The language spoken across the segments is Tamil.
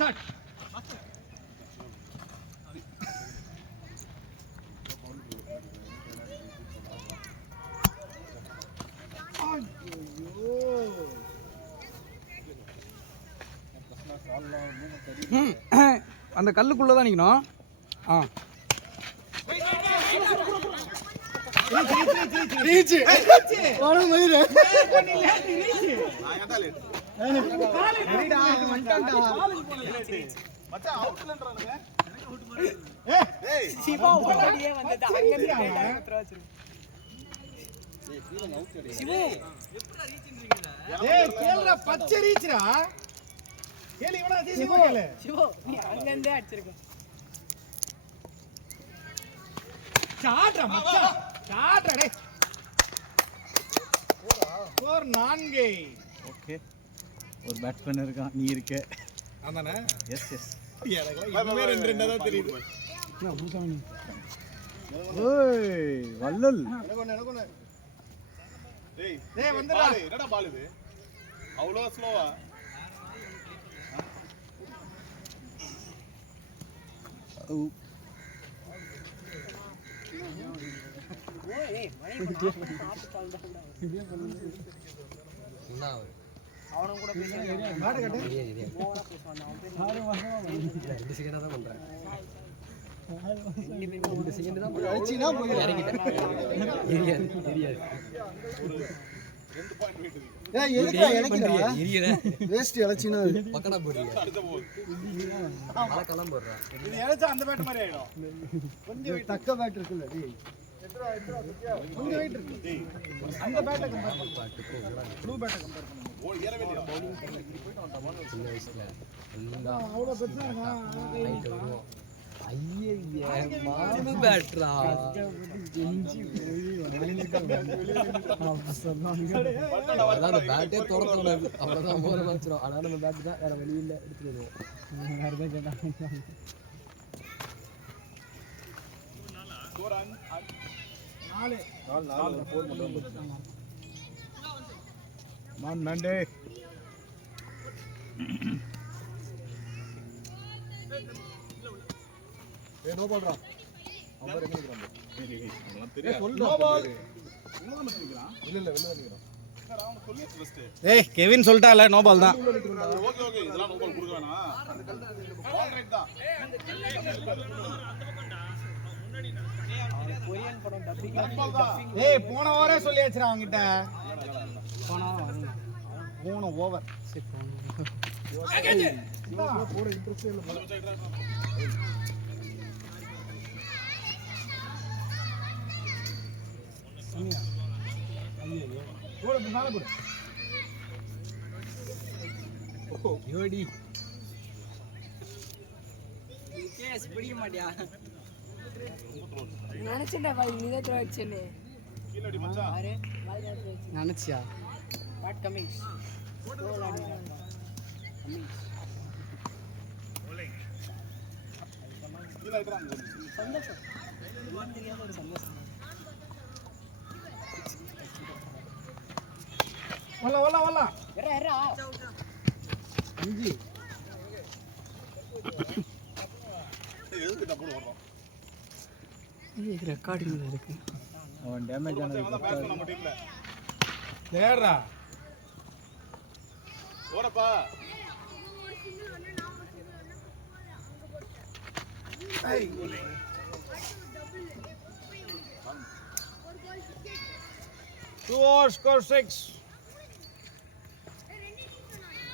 ஸ்டார்ட். அந்த கல்லுக்குள்ள தான் நிக்கணும். ரீச் வாடா மயிரே மச்சான் அவுட்லன்றானுங்க. ஏய் சிவா ஓடியே வந்தது அங்க இருந்து கேட்டா உத்தர வச்சிரு. சிவா எப்படா ரீச்ன்றீங்கடா? ஏய் கேளுடா பச்சை ரீச்டா. கேளு இவனா சிவா கேளு. சிவா நீ அங்க இருந்தே அடிச்சிருக்க. சாட்றா மச்சான். சாட்றா டேய். ஸ்கோர் 4. ஓகே. ஒரு பேட்ஸ்மேன் இருக்கான், நீ இருக்க. ஆமாண்ணா. Yes yes. இன்னுமே 2 தான் தெரியுது. ஓய் வல்லல். எனக்கொன்னு. டேய் வந்துடா. என்னடா பால் இது? அவ்வளோ ஸ்லோவா? ஓய் மணி பாத்து கால்டா. அவனும் கூட பேசுறான். மாடு கட்டு. ஓவரா பேசுவான். அவன் பேர் 2 செகண்டா தான் பண்றான். 2 செகண்ட் தான் அடிச்சினா போய் இறங்கிட்டேன். தெரியாது. 2 பாயிண்ட் வெயிட். ஏய் எதுக்குடா இறங்கிடா? எரியல. வேஸ்ட் இளச்சினா பக்கடா போடுறீங்க. அடுத்த போல். மலை கலம் போடுறா. இது இறச்சா அந்த பேட் மாதிரி ஆயிடும். கொஞ்சம் தக்க பேட் இருக்குல்ல டேய். கொஞ்சம் வெயிட் இருக்கு. டேய் அந்த பேட்டை கம்பேர் பண்ணு. ப்ளூ பேட்டை கம்பேர் பண்ணு. ஓ ஏறவே இல்லையா? பவுலிங் பண்ணி போய்ட்டு வந்தா சின்ன வயசுல. அவ்வளவு பெருசா இருக்கா? ஹைட் வரும். ஐயே மாடு பேட்ரா. ஜெஞ்சி அதான் பேட்டே தோறக்கூடாது. அவ்வளோதான் போற வச்சிரும். ஆனால் நம்ம பேட் தான் வேற வழி இல்லை, எடுத்துருவோம். வேற தான் கேட்டாங்க. ஸ்கோர் 4 4 மட்டும். மான் மண்டே. ஏய் நோ பால்டா. அவர் எங்க நிக்கறான்? ஏய் அதெல்லாம் தெரியாது. No ball. எங்க வந்து நிக்கறான்? இல்ல வெளிய நிக்கறான். சார் அவன் சொல்லி ஃபர்ஸ்ட். ஏய் கெவின் சொல்லிட்டால நோ பால் தான். ஓகே ஓகே இதெல்லாம் நோ பால் கொடுக்க வேணாம். பால் ரைட் தான். கொரியன் படம் டப்பிங். ஏய் போன ஓவரே சொல்லியாச்சுடா அவங்கிட்ட. போன ஓவர். சரி போற இன்ட்ரஸ்ட் இல்ல. போடு மேல போடு. ஓ யோடி கேஸ் பிடிக்க மாட்டியா? நினைச்சேன்டா பாய் நீ தான் வச்சேனே. கீழடி மச்சான். அரே நினைச்சியா? வாட் கமிங்ஸ் கோல் ஆடிடா கமிங்ஸ் கீழ இருக்கறாங்க. சந்தோஷம் இது தெரியாத ஒரு சந்தோஷம். வல்ல எறா அஞ்சு எதுக்கு டப்புல ஓடுறோம்? இது ரெக்கார்டிங்ல இருக்கு. அவன் டேமேஜ் ஆனது பேஸ் பண்ண முடியல. தேடுறா. ஓடப்பா. ஐ score 6.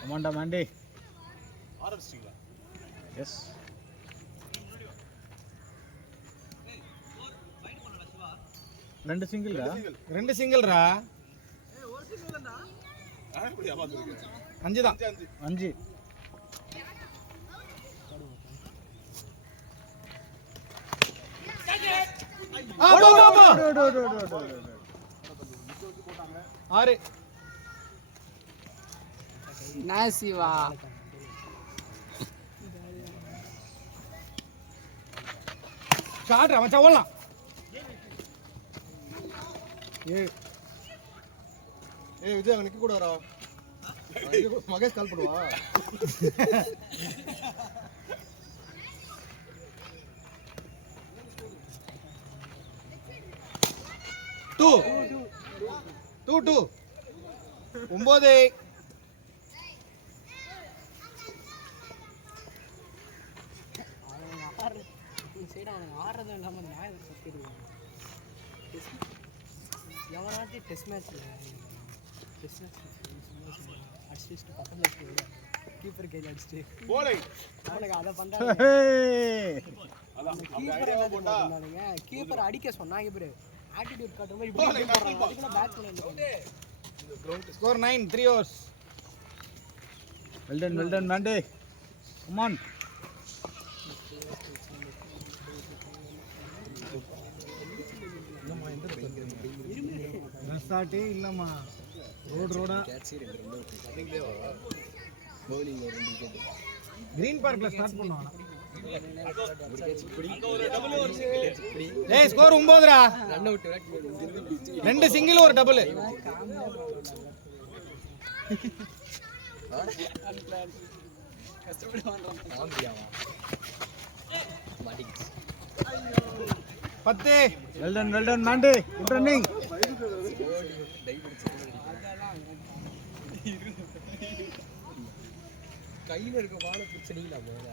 கமாண்டா மாண்டே. ஆரம்பிச்சிட்டீங்களா? எஸ். ரெண்டு சிங்கிள்ரா. ஏய் ஒரு சிங்கிள் தான்டா. எப்படி பாத்துறீங்க? 5 தான். 5. ஆறு. நாசிவா ஷாட் அவன் ஓடலாம். ஏய் விஜய் நிக்க கூடாதா? மகேஷ் கால் பண்ணுவா. டூ 9. ஆடுறதும் இல்லாம நியாயம் சத்திடுவாங்க. எவனாச்சும் டெஸ்ட் மேட்ச்ல அடிச்சுட்டு பக்கத்துல கீப்பர் கையில் அடிச்சுட்டு அவனுக்கு அதை பண்றாங்க. கீப்பர் அடிக்க சொன்னாங்க பேரு ஆட்டிடியூட் காட்டுற மாதிரி இப்படி போறாங்க. அதுக்கு பேட் பண்ண score 9, 3 overs. Well done, Mande. Come on. ரஸ்தாட்டே இல்லம்மா. ரோடா கிரீன் பார்க்ல ஸ்டார்ட் பண்ணுவாங்க. டேய் ஸ்கோர் 9டா. ரன் அவுட் 2 சிங்கிள் ஒரு டபுள். பத்து. Well done, Mande. Good running. கையில இருக்க பால பிரச்சனையில போற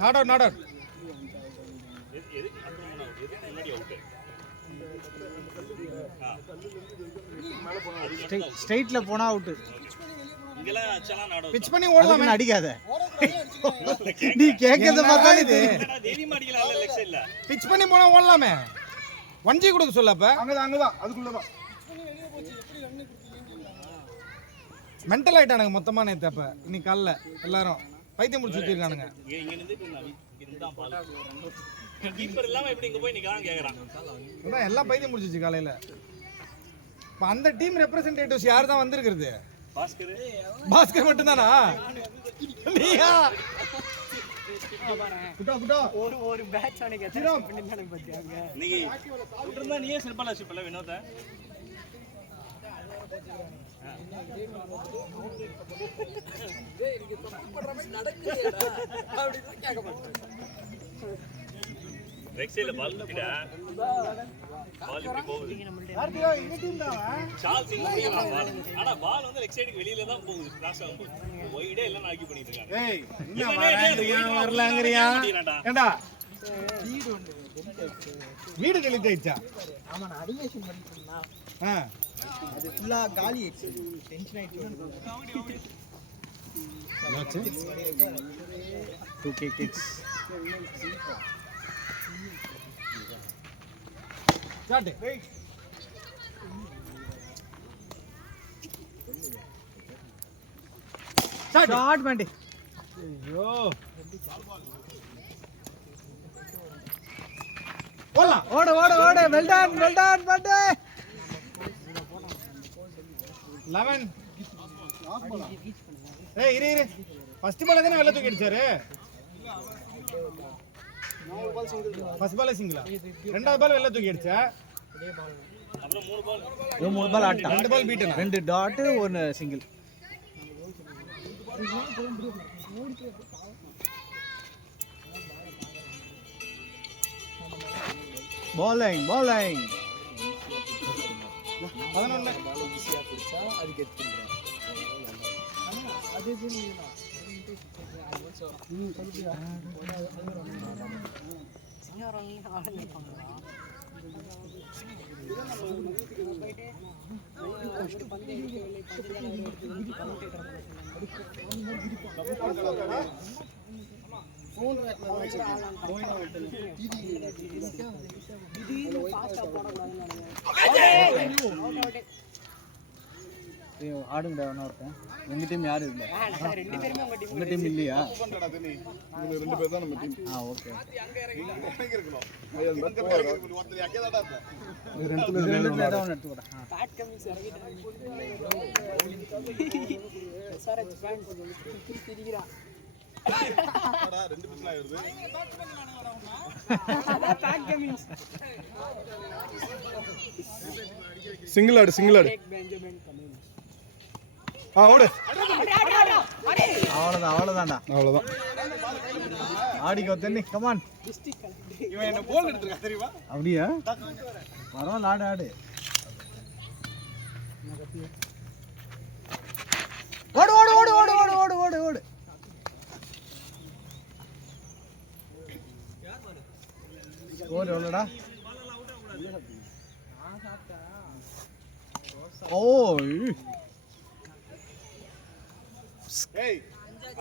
நாட் அவுட். ஸ்ட்ரைட்ல போனா அவுட். பிட்ச் பண்ணி ஓடலாம். அடிக்காத. நீ கேக்குறத பார்த்தா இது பிட்ச் பண்ணி போனா ஓடலாமே. 1G கொடுக்க சொல்ல. அப்ப அங்கதான் அதுக்குள்ளதான் மென்டல் ஆயிட்டானுங்க மொத்தமா நேத்து. அப்ப இன்னைக்கு காலைல எல்லாரும் பைத்தியம் முடிச்சு வச்சிருக்கானுங்க. எல்லாம் பைத்தியம் முடிச்சிச்சு காலையில. இப்ப அந்த டீம் ரெப்ரசன்டேட்டிவ்ஸ் யார் தான் வந்திருக்கிறது? பாஸ்கர் மட்டும் தானா? ஒரு பேட்ச் அவனுக்கு எத்தனை பண்ணி பாத்தியாங்க. நீயே சிம்பிளா சிம்பிளா வினோத ரெக்ஸேல பால் குத்திடா. பால் இப்படி போகுது. யார்டியோ இந்த டீம் தான். சால் சிங் போறான் பால். ஆனா பால் வந்து லெக் சைடுக்கு வெளியில தான் போகுது. கிராஸ் ஆகும் போது. ஒயிடே எல்லாம் ஆக்கி பண்ணிட்டு இருக்காங்க. ஏய் என்ன வரலாங்கறியா? ஏண்டா வீடு டெலிட் ஆயிச்சா? ஆமா நான் அடிமேஷன் பண்ணிட்டேன்னா அது ஃபுல்லா காலி ஆயிச்சு. டென்ஷன் ஆயிச்சு. 2K kids. Start. Start Mande. ஐயோ போலாம். ஓடு. Well done, Mande. 11. ஏய் இரு. ஃபர்ஸ்ட் பால் தான வெல்ல தூக்கி அடிச்சாரு. ஃபர்ஸ்ட் பால் சிங்கிளா? ரெண்டாவது பால் வெல்ல தூக்கி அடிச்சா. அப்புறம் 3 பால். 3 பால் ஆட்டா. 2 பால் பீட்டனா. 2 டாட் 1 சிங்கிள். bowling 11 ஈஸியா பிடிச்சா அது கெட் பண்றேன். அது புரியல. சொல்லுங்க. சிங்கரங்க ஆளே பண்ணலாம். போய்ட்டு ஃபர்ஸ்ட் பந்து எடுக்கவில்லை. பந்து கமெண்டேட்டர் ஃபோன் ரேக்ல வச்சு திடீர்னு ஃபாஸ்டா போட கூடாதுன்னு நினைக்கிறேன். ஆடுங்கடா ஒருத்தன். எங்க டீம் யாரும் இல்ல. ரெண்டு பேருமே உங்க டீம் இல்லையா? இதுல ரெண்டு பேர் தான் நம்ம டீம். ஓகே. அங்க இருக்கணும். ஒருத்தர் அங்கே தான் இருப்பான். ரெண்டு பேர் தான் எடுத்துடா. பேட் கமிங்ஸ் இறங்கிட்டாங்க. எஸ்ஆர்எச் ஃபேன் கொஞ்சம் திரிகிறான். ரெண்டு பசங்க ஆயிருது. பேட் கமிங்ஸ் சிங்கிள் ஆடு Take Benjamin Cummings. ஓடு அவ்வளோதான்டா அவ்வளோதான். ஆடிக்கோ தண்ணி கமான். இவன் என்ன கோல் எடுத்துருக்கா தெரியுமா? அப்படியா? பரவாயில்ல, ஆடு ஓடு ஓடு ஓடு ஓடு ஓடு ஓடு ஓடு ஓடு. ஸ்கோர் எவ்வளோடா? ஓ ஏய்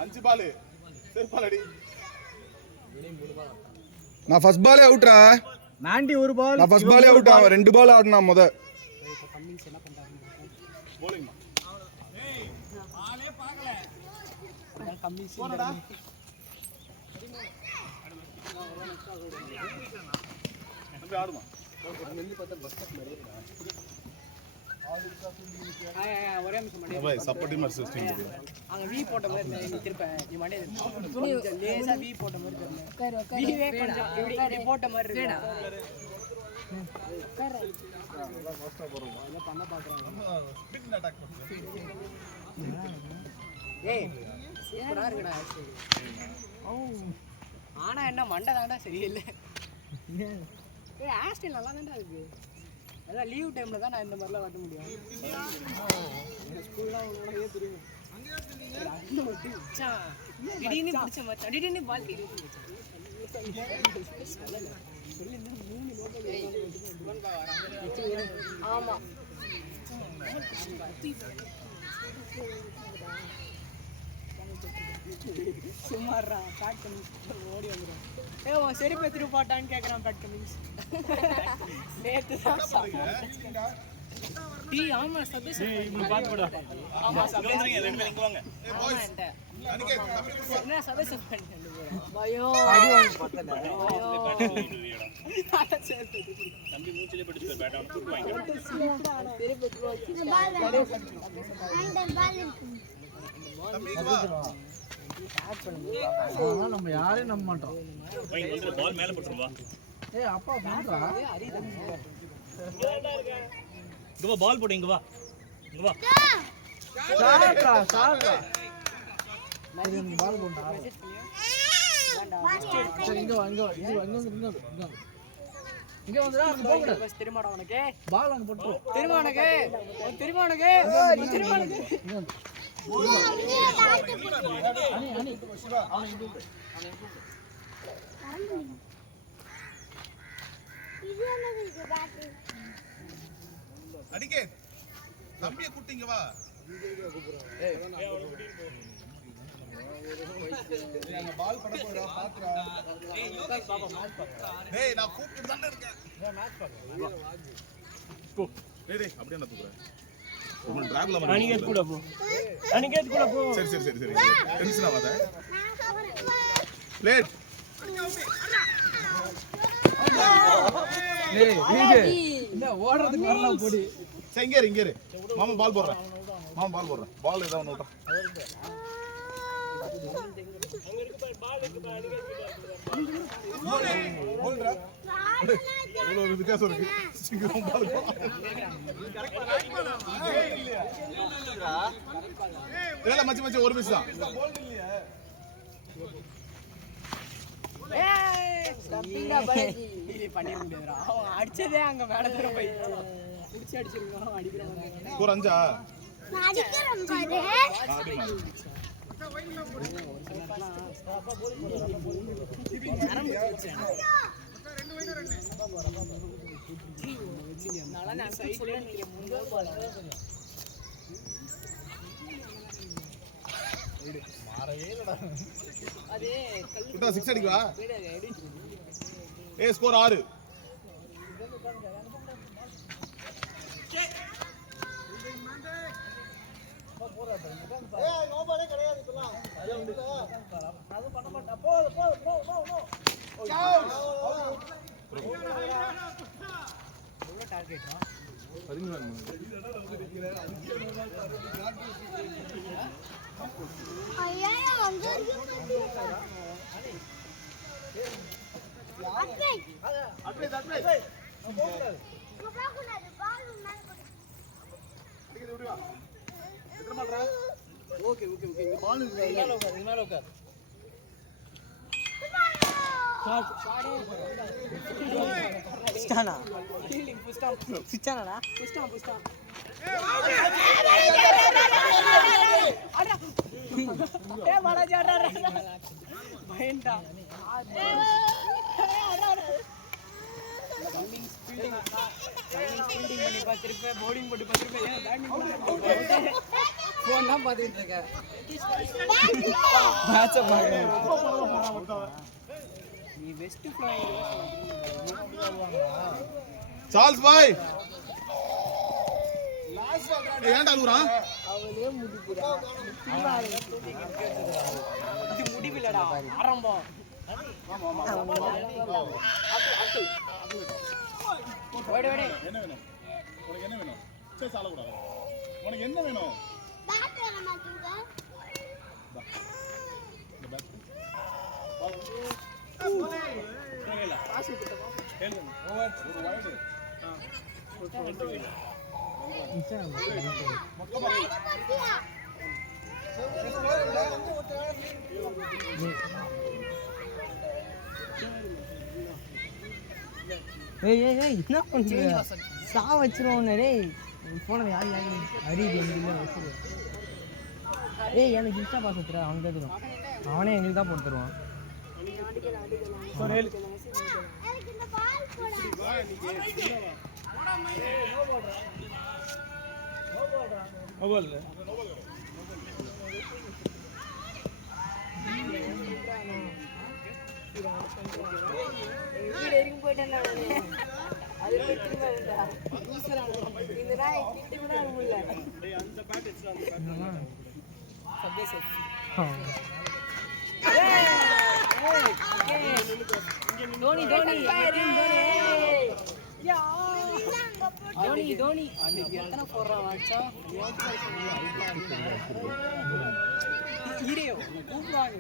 5 பால் செருப்பால் அடி. நான் ஃபர்ஸ்ட் பாலே அவுட்ரா. நாண்டி ஒரு பால். நான் ஃபர்ஸ்ட் பாலே அவுட். அவன் 2 பால் ஆடுனா முத. Cummings என்ன பண்றாங்க? போலிங். ஏய் ஆளே பார்க்கல. Cummings போடா. நம்ம ஆடுமா. ஒரே நிமிஷம் மணி. பாய் சப்போர்ட்டிவ் மேட்ச் சிஸ்டம் இருக்கு. அங்க வி போட்ட மாதிரி நீ திருப்ப நீ மணி கொஞ்சம் லேசா வி போட்ட மாதிரி தெரியல. விவே கொஞ்சம் இப்படி போட்ட மாதிரி இருக்கு. என்ன பண்ண பாக்குறாங்க? பிட் அட்டாக் பண்ணு. ஏய் சூப்பரா இருக்குடா ஆக்சுவலி. ஆனா என்ன மண்டை தான்டா சரியில்லை. ஏய் ஆஸ்டின் நல்லா தான்டா இருக்கு. அதான் லீவ் டைம்ல தான் நான் இந்த மாதிரிலாம் வர முடியும். ஸ்கூல்லாம் உனக்கே தெரியும். திடீர்னு பிடிச்ச மச்சான் திடீர்னு பால் திடீர்னு ஆமா சுமாரா பேட் பண்ணி ஓடி வந்துடும். ஏ உன் செருப்பு எடுத்துட்டு போட்டான்னு கேட்குறான் பேட் கமிங்ஸ். நேற்று தான் டீ ஆமா சதீஷ் பாத்து போடா. ஆமா சதீஷ் ரெண்டு பேரும் இங்க வாங்க. என்ன சதீஷ் பண்ணிட்டு போறா பயோ அடி வாங்கி பார்த்தடா. தம்பி மூச்சிலே பிடிச்சு பேட் ஆன் தூக்கு வாங்க. செருப்பு எடுத்து வச்சு நம்ம யாரையும் நம்ப மாட்டோம். வாங்க வந்து பால் மேல போட்டுருவா. ஏய் அப்பா பண்றா. இங்க வா பால் போடு இங்க வா. இங்க வா. சாரா சாரா. இது பால் போண்டா. சரி இங்க வா இங்க வா இங்க வா இங்க வந்துடா அங்க போக கூடாது. பஸ் திருமாடா உனக்கு பால் அங்க போட்டு. திருமா உனக்கு திருமா உனக்கு திருமா உனக்கு அனி அனி அடிக்கே தம்பியை கூட்டிங்க வா. அங்க பால் பட போறா பாத்துறா. டேய் நான் கூப்பிட்டு தானே இருக்கேன். போ டேய் அப்படியே நான் தூக்குறேன். ஒரு டிராக்ல மாதிரி அனிகேட் கூட போ. அனிகேட் கூட போ. சரி சரி சரி சரி டென்ஷன் ஆகாத. லேட் டேய் வீடு என்ன ஓடுறதுக்கு வரலாம் போடி. சரி இங்க இரு மாமா பால் போடுறேன். மாமா பால் போடுறேன். பால் ஏதோ ஒன்னு விட்டா. போல்றா. இவ்வளவு வித்தியாசம் இருக்கு. சீக்கிரம் பால் போடு. இல்ல மச்சி மச்சி ஒரு மிஸ் தான். பண்ண முடியாதுடா. அவன் அடிச்சதே அங்க மேல தூரம் போய் புடிச்சு அடிச்சிருக்கான். அடிக்கிறான் ஸ்கோர் 5 நான் அடிக்கிறேன் பாரு. சிக்ஸ் அடிக்கவா? ஏ ஸ்கோர் 6. ஐயா வந்து அட்வை அட்வை அட்வை போகக்கூடாது பால் மேல போடு ஓகே ஓகே ஓகே இங்க பால் இருக்கு மேல உட்கார் புஷ்டானா ஃபீல்டிங் புஷ்டானா புஷ்டானா ஏ பாலாஜி ஆடுறா பயண்டா ஃபீல்டிங் பண்ணி பார்த்திருப்பேன் பவுலிங் போட்டு பார்த்திருப்பேன் பேட்டிங் ஃபோன் தான் பார்த்துட்டு இருக்கேன் மேட்சை பார்க்கணும் நீ வெஸ்ட் சார்ல்ஸ் பாய் ஏன்டா அழுகுறா அவளே முடிப்புடா இது முடிவில்லடா ஆரம்பம் என்ன வேணும் உனக்கு என்ன வேணும் சரி சால கூடாது உனக்கு என்ன வேணும் பேட் வேணும் மாத்துங்க இந்த பேட் காசு கொடுத்தா ஒரு வைடு ஏய் என்ன பண்றீங்க சா வச்சிரோம் டேய் போன யார் அரிது எங்க வச்சிரு ஏய் எனக்கு இன்ஸ்டா பாஸ் வச்சிரா அவன் கேக்குறான் அவனே எங்களுக்கு தான் போட்டு தருவான் எனக்கு இந்த பால் போடா மொபைல் வீடு வரைக்கும் போயிட்டேன் அது திரும்ப இந்த நாய் கிட்ட கூட முடியல தோனி தோனி தோனி தோனி அன்னைக்கு எத்தனை போடுறான் வாச்சா ஹீரோ கூப்பிடுவாங்க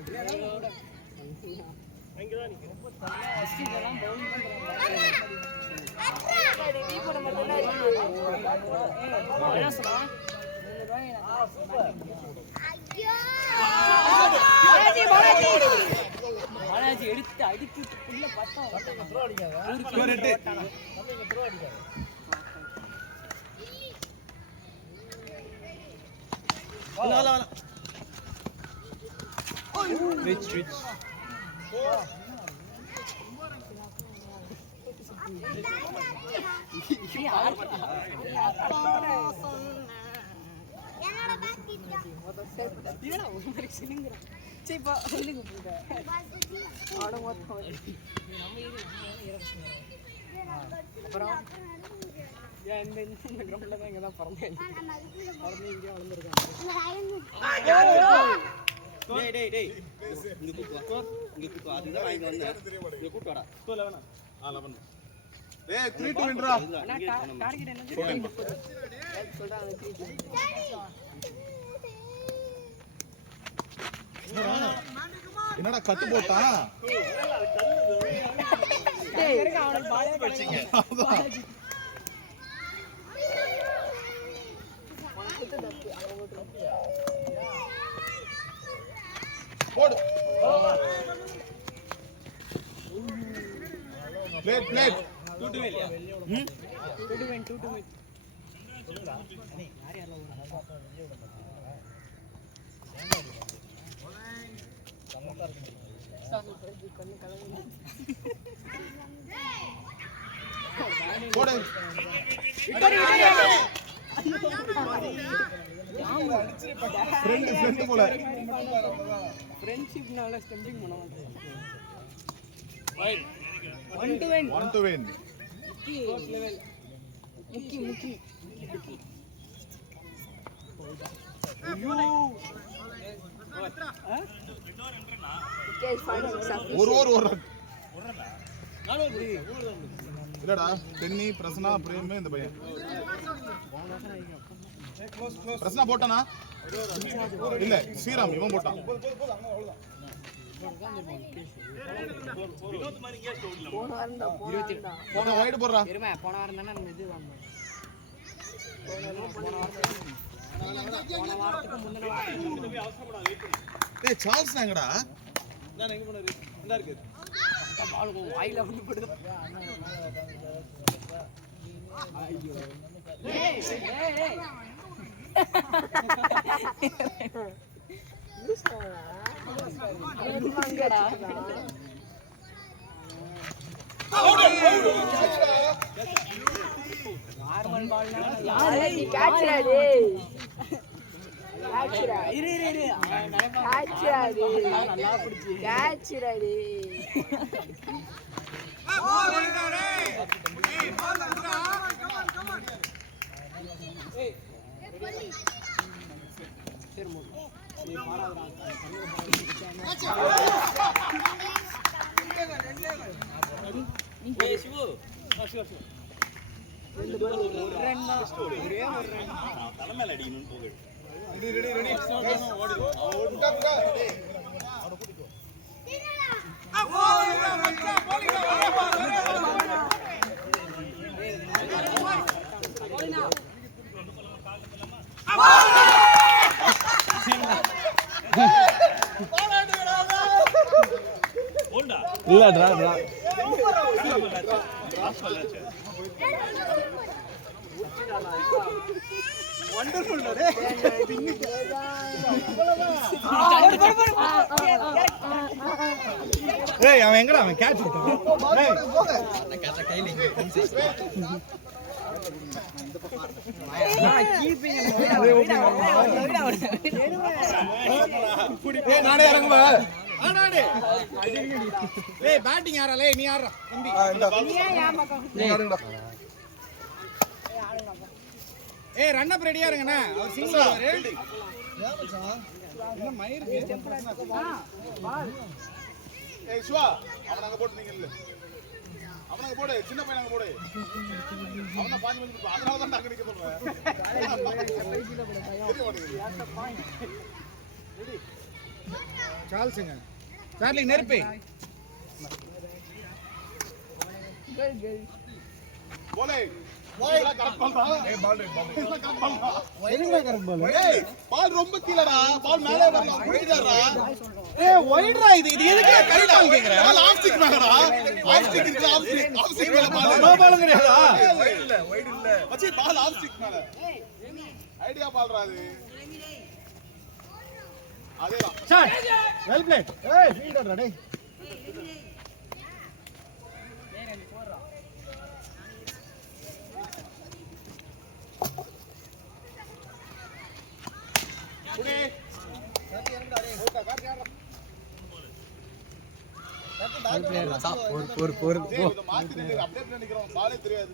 பாலாஜி எடுத்து அடிக்கிட்டு உள்ள என்னோட பேட் கிட்ட அப்புறம் இந்த கிரவுண்ட்ல தான் இங்க தான் பிறந்தேன் இங்கே வளர்ந்துருக்காங்க டேய் டேய் டேய் இங்க கூட்டு வா அதுதான் வாங்கி வந்தேன் இங்க கூட்டு வாடா 11 11 ஏய் 3-2 வின்டரா டார்கெட் என்ன சொல்றாங்க என்னடா கத்து போட்டா டேய் அவன பாலே படிச்சீங்க போடு பிளேட் பிளேட் கூட்டுவே இல்லையா டூ போடு ஃப்ரெண்ட் போல ஃப்ரெண்ட்ஷிப்னால ஸ்டம்பிங் பண்ண மாட்டேன் ஃபைன் 1 to win முக்கி ஒரு இல்லடா தென்னி பிரசனா பிரேம் இந்த பையன் பிரசனா போட்டானா இல்ல ஸ்ரீராம் இவன் போட்டான் போன வாரம் போன வைடு போடுறா போன வாரம் தானே நம்ம இது வாங்க போன வாரத்துக்கு முந்தின வாரத்துக்கு டேய் சார்ல்ஸ் எங்கடா? நான் எங்க போனாரு? இந்தா இருக்கு. பால் வாயில வந்து போடுது. ஐயோ. ஏய் ஏய். லூசாடா. நார்மல் பால்னா யாரே நீ கேட்ச்டா டேய். கேட்ச்டா. இரு. கேட்ச்டா டேய். நல்லா பிடிச்சி. கேட்ச்டா டேய். பால் ஓடுடா டேய். பால் வந்துடா. ஏய். சரி மோ. நீ மாறாதடா. ஏய் சிவு. சிவு. ரெண்டு பால் ரன் ஒரே ஒரு ரன். தலை மேல அடிக்கணும்னு போகுது. ரெடி ஓடு டேய் அவன கூட்டிட்டு இல்ல டிரா வண்டர்ஃபுல் டே. ஏய் அவன் எங்கடா அவன் கேட்ச் எடுத்தான் டேய் நான் கேட்ட கையில ஏய் நானே இறங்குவா ஆடாடே. ஏய் பேட்டிங் யாரல? நீ யாரா? தம்பி. நீ ஏன் பக்கம்? நீ ஆடுங்கடா ஏய் ரன் அப் ரெடியா இருங்கண்ணா. அவர் சிங்கிள் வராரு. ஏன் மச்சான்? என்ன மயிருக்கு பால். ஏய் சுவா அவன் அங்க போட்டு நீங்க இல்ல அவன் அங்க போடு சின்ன பையன் அங்க போடு அவன 5 மினிட் அதனால தான் அங்க நிக்க சொல்றேன் சார்ல்ஸ்ங்க. சார்லி நெருப்பு. போலே இதெல்லாம் கரெக்ட் பண்ணா ஏய் பால் இதெல்லாம் கரெக்ட் பண்ணா எதுக்கு கரெக்ட் பால் ஏய் பால் ரொம்ப கீழடா பால் மேலே வரணும் ஒயிடா ஏய் ஒயிட்ரா இது எதுக்கு கரெக்ட் பால் கேக்குற? பால் ஆஃப் ஸ்டிக் மேலடா ஆஃப் ஸ்டிக் இருக்கு ஆஃப் ஸ்டிக் மேல பால் நோ பால்ங்கறியாடா? ஒயிட் இல்ல மச்சி பால் ஆஃப் ஸ்டிக் மேல ஐடியா பால்ரா அது அதேதான் ஷாட் வெல் பிளேட். ஏய் ஃபீல்டர்டா டேய் புடி கார்த்தி இறங்கடா டேய் ஓகே கார்த்தி யாரா ஒரு இத மாத்தி நின்னு அப்டேட் நினைக்கிறோம் பாலே தெரியாது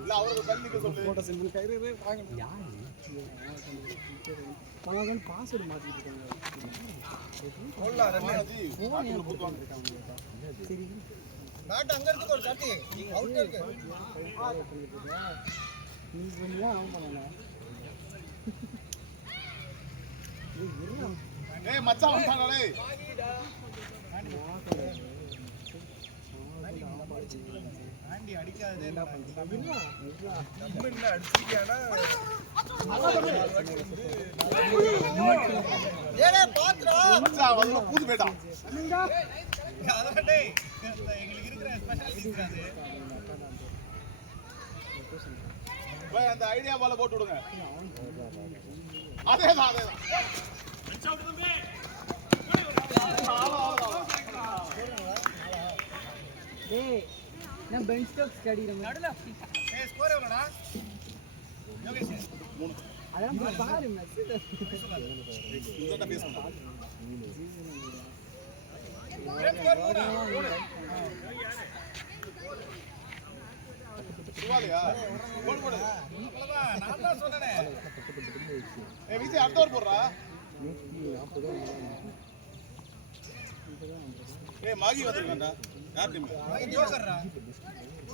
இல்ல அவருக்கு கண் நிக்க சொல்லு போட்ட சிம்பிள் கைரே வாங்க யாரு மகன் பாஸ்வேர்ட் மாத்திட்டு இருக்காங்க. போடா ரமாஜி போன் புத்துவாங்க சரி நாட் அங்க இருக்கு ஒரு கார்த்தி அவுட் இருக்கு நீ பண்ணியா அவன் பண்ணல. ஏய் மச்சான் வந்தானே டேய் ஆண்டி அடிக்காதே என்ன பண்றீங்க நம்ம என்ன அடிச்சிட்டியானா ஏடா பாத்ரா மச்சான் வந்து பூது பேடா அதான் டேய் எங்களுக்கு இருக்கிற ஸ்பெஷல் திங்ஸ் அது போய் அந்த ஐடியா பால போட்டு விடுங்க அதேதான் டேய் நான் பெஞ்ச் டாப் ஸ்டடி நடுல. ஏய் ஸ்கோர் எவ்வளவுடா யோகேஷ் 3 அதெல்லாம் பாரு மெசேஜ். இங்கட்ட பேசணும் சுவாலியா போடு போடு அவ்வளவுதான் நான் தான் சொன்னனே ஏய் விஜய் அடுத்த ஓவர் போடுறா ஏய் மாகி வந்திருக்கான்டா யார் டீம் மாகி ஜோக்கர்ரா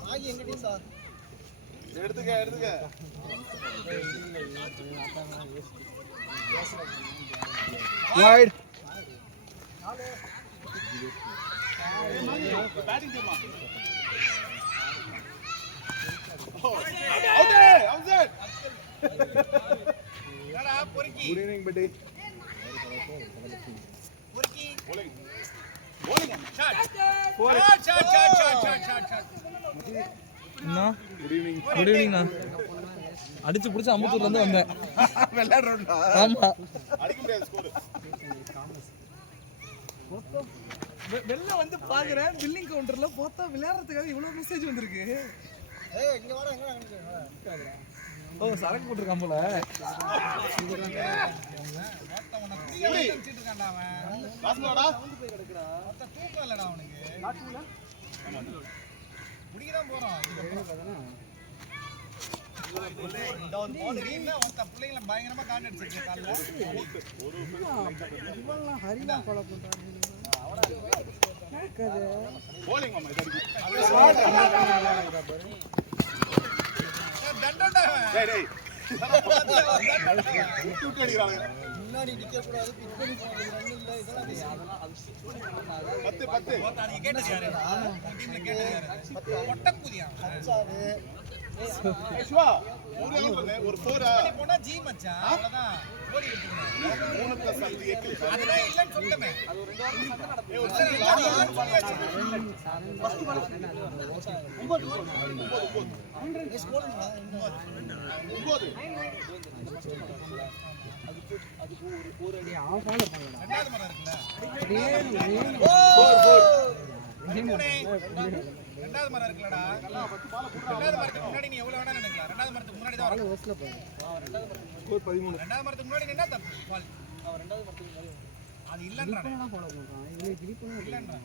மாகி எங்க டீம் சார் எடுத்துக்க வைட் பேட்டிங் டீமா அவுட் குட் ஈவினிங் பட்டி. என்ன குட் ஈவினிங். குட் ஈவினிங்ண்ணா. அடிச்சு பிடிச்சி அம்பத்தூர்ல இருந்து வந்தேன். விளையாடுறோம்டா. ஆமா அடிக்க முடியாது ஸ்கோர். வெளில வந்து பாக்குறேன் பில்லிங் கவுண்டர்ல பார்த்தா விளையாடுறதுக்காக இவ்வளவு மெசேஜ் வந்திருக்கு. ஓ சரக்கு போட்டுருக்கான் போல. காசுடா. போலிங் மாமா இது அடிக்கு. டேய் டேய். தூக்கி அடிக்கறாங்க. முன்னாடி நிக்க கூடாது. பிட் பண்ணி போறது ரன் இல்ல இதெல்லாம் பேசி. 10 நீ கேட்டது யாரு டீம்ல கேட்டது யாரு ஒட்டக்குதியா சிவா ஒரு 4 போனா ஜி மச்சான் அவ்வளவுதான் ஓடி எடுத்துக்கணும் 3 + 5 8 அதுதான் இல்லன்னு சொல்லுமே அது ஒரு 2 வாரம் சண்டை நடக்கும் ஃபர்ஸ்ட் பால் 9 அதுக்கு ஒரு அடி ஆஃப் ஃபாலோ பண்ணலாம் ரெண்டாவது மரம் இருக்குல ரெண்டாவது மரம் இருக்குலடா ரெண்டாவது மரத்துக்கு முன்னாடி நீ எவ்வளவு வேணா நினைக்கலாம் ரெண்டாவது மரத்துக்கு முன்னாடி தான் வரும் ஓஸ்ல போய் ரெண்டாவது மரத்துக்கு ஸ்கோர் 13 ரெண்டாவது மரத்துக்கு முன்னாடி நின்னா தப்பு பால் அவன் ரெண்டாவது மரத்துக்கு முன்னாடி அது இல்லன்றானே நான் ஃபாலோ பண்றான் இவனே கிளிப் பண்ண இல்லன்றான்